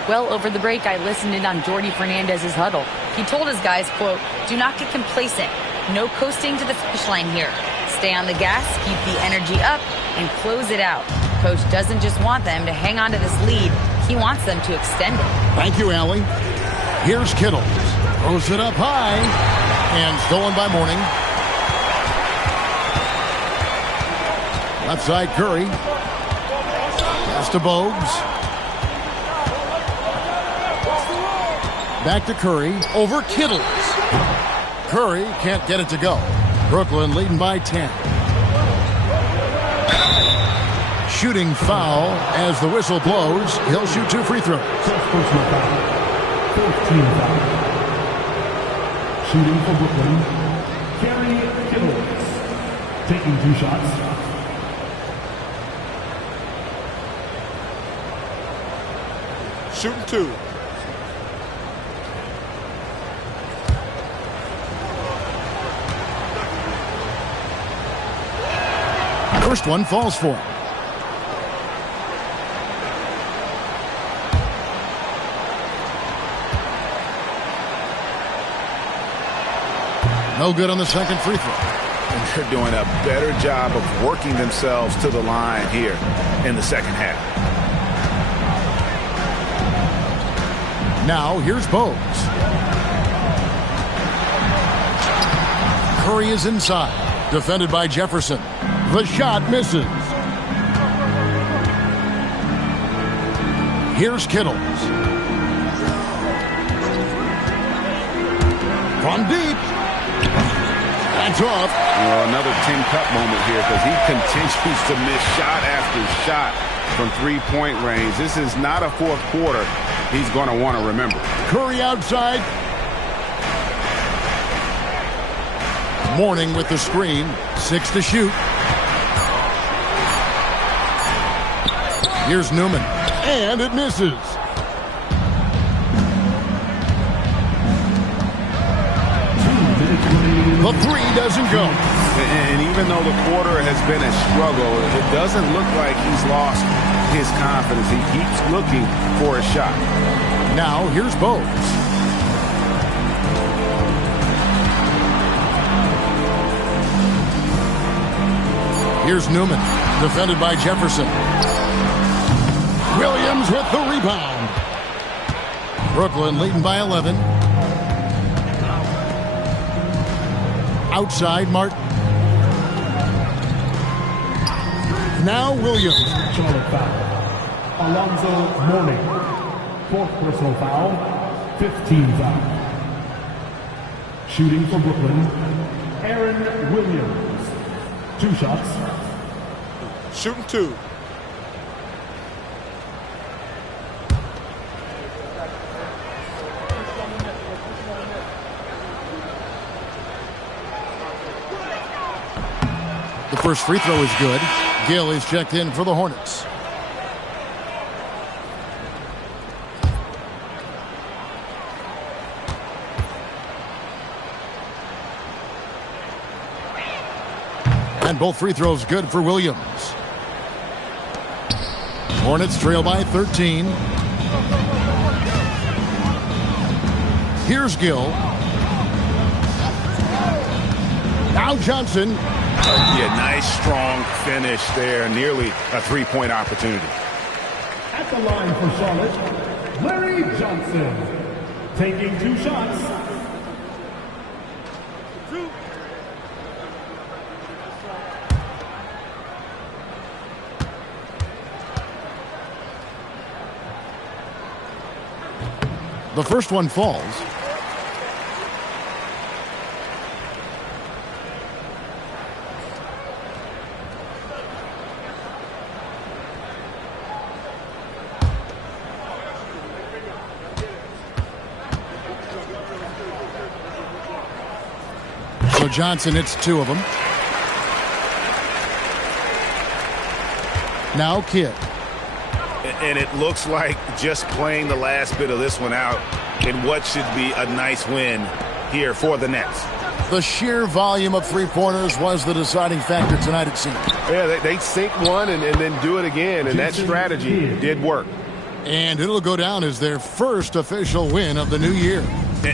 Well, over the break, I listened in on Jordi Fernandez's huddle. He told his guys, quote, "Do not get complacent. No coasting to the finish line here. Stay on the gas, keep the energy up, and close it out." Coach doesn't just want them to hang on to this lead. He wants them to extend it. Thank you, Allie. Here's Kittle. Throws it up high. And stolen by Mourning. Left side, Curry. Pass to Bogues. Back to Curry. Over Kittles. Curry can't get it to go. Brooklyn leading by 10. Shooting foul as the whistle blows. He'll shoot 2 free throws. 14 foul. Shooting for Brooklyn, Kerry Kittles. Taking 2 shots. Shooting 2. First one falls for him. No good on the second free throw. And they're doing a better job of working themselves to the line here in the second half. Now here's Bogues. Curry is inside. Defended by Jefferson. The shot misses. Here's Kittles. From deep. That's off. Well, another Tin Cup moment here because he continues to miss shot after shot from three-point range. This is not a fourth quarter he's going to want to remember. Curry outside. Mourning with the screen. 6 to shoot. Here's Newman. And it misses. The 3 doesn't go. And even though the quarter has been a struggle, it doesn't look like he's lost his confidence. He keeps looking for a shot. Now here's Bogues. Here's Newman. Defended by Jefferson. Williams with the rebound. Brooklyn leading by 11. Outside, Martin. Now Williams. Charlotte foul. Alonzo Mourning. 4th personal foul. 15 foul. Shooting for Brooklyn, Aaron Williams. 2 shots. Shooting 2. The first free throw is good. Gill is checked in for the Hornets. And both free throws good for Williams. Hornets trail by 13. Here's Gill. Now Johnson. Yeah, nice, strong finish there. Nearly a 3-point opportunity. At the line for Charlotte, Larry Johnson. Taking 2 shots. The first one falls. So Johnson hits 2 of them. Now Kidd. And it looks like just playing the last bit of this one out in what should be a nice win here for the Nets. The sheer volume of 3-pointers was the deciding factor tonight, it seemed. Yeah, they sink one and then do it again, and that strategy did work. And it'll go down as their first official win of the new year.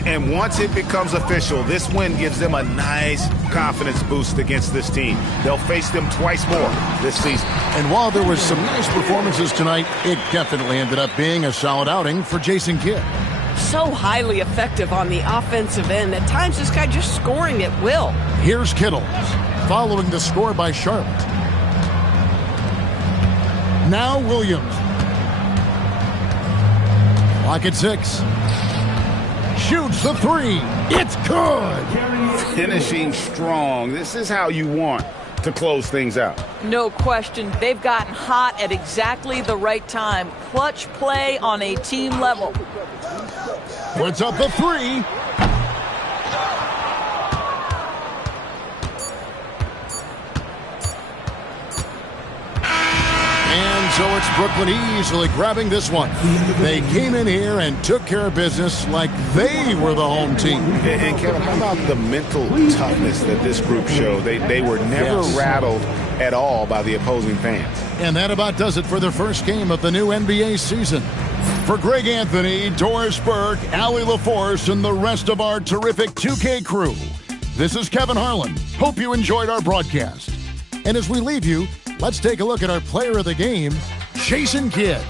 And once it becomes official, this win gives them a nice confidence boost against this team. They'll face them twice more this season. And while there was some nice performances tonight, it definitely ended up being a solid outing for Jason Kidd. So highly effective on the offensive end. At times, this guy just scoring at will. Here's Kittles, following the score by Charlotte. Now Williams. Clock at 6. Shoots the 3. It's good. Finishing strong. This is how you want to close things out. No question. They've gotten hot at exactly the right time. Clutch play on a team level. Puts up the 3. And so it's Brooklyn easily grabbing this one. They came in here and took care of business like they were the home team. And Kevin, how about the mental toughness that this group showed? They were never rattled at all by the opposing fans. And that about does it for the first game of the new NBA season. For Greg Anthony, Doris Burke, Allie LaForce, and the rest of our terrific 2K crew, this is Kevin Harlan. Hope you enjoyed our broadcast. And as we leave you, let's take a look at our player of the game, Jason Kidd.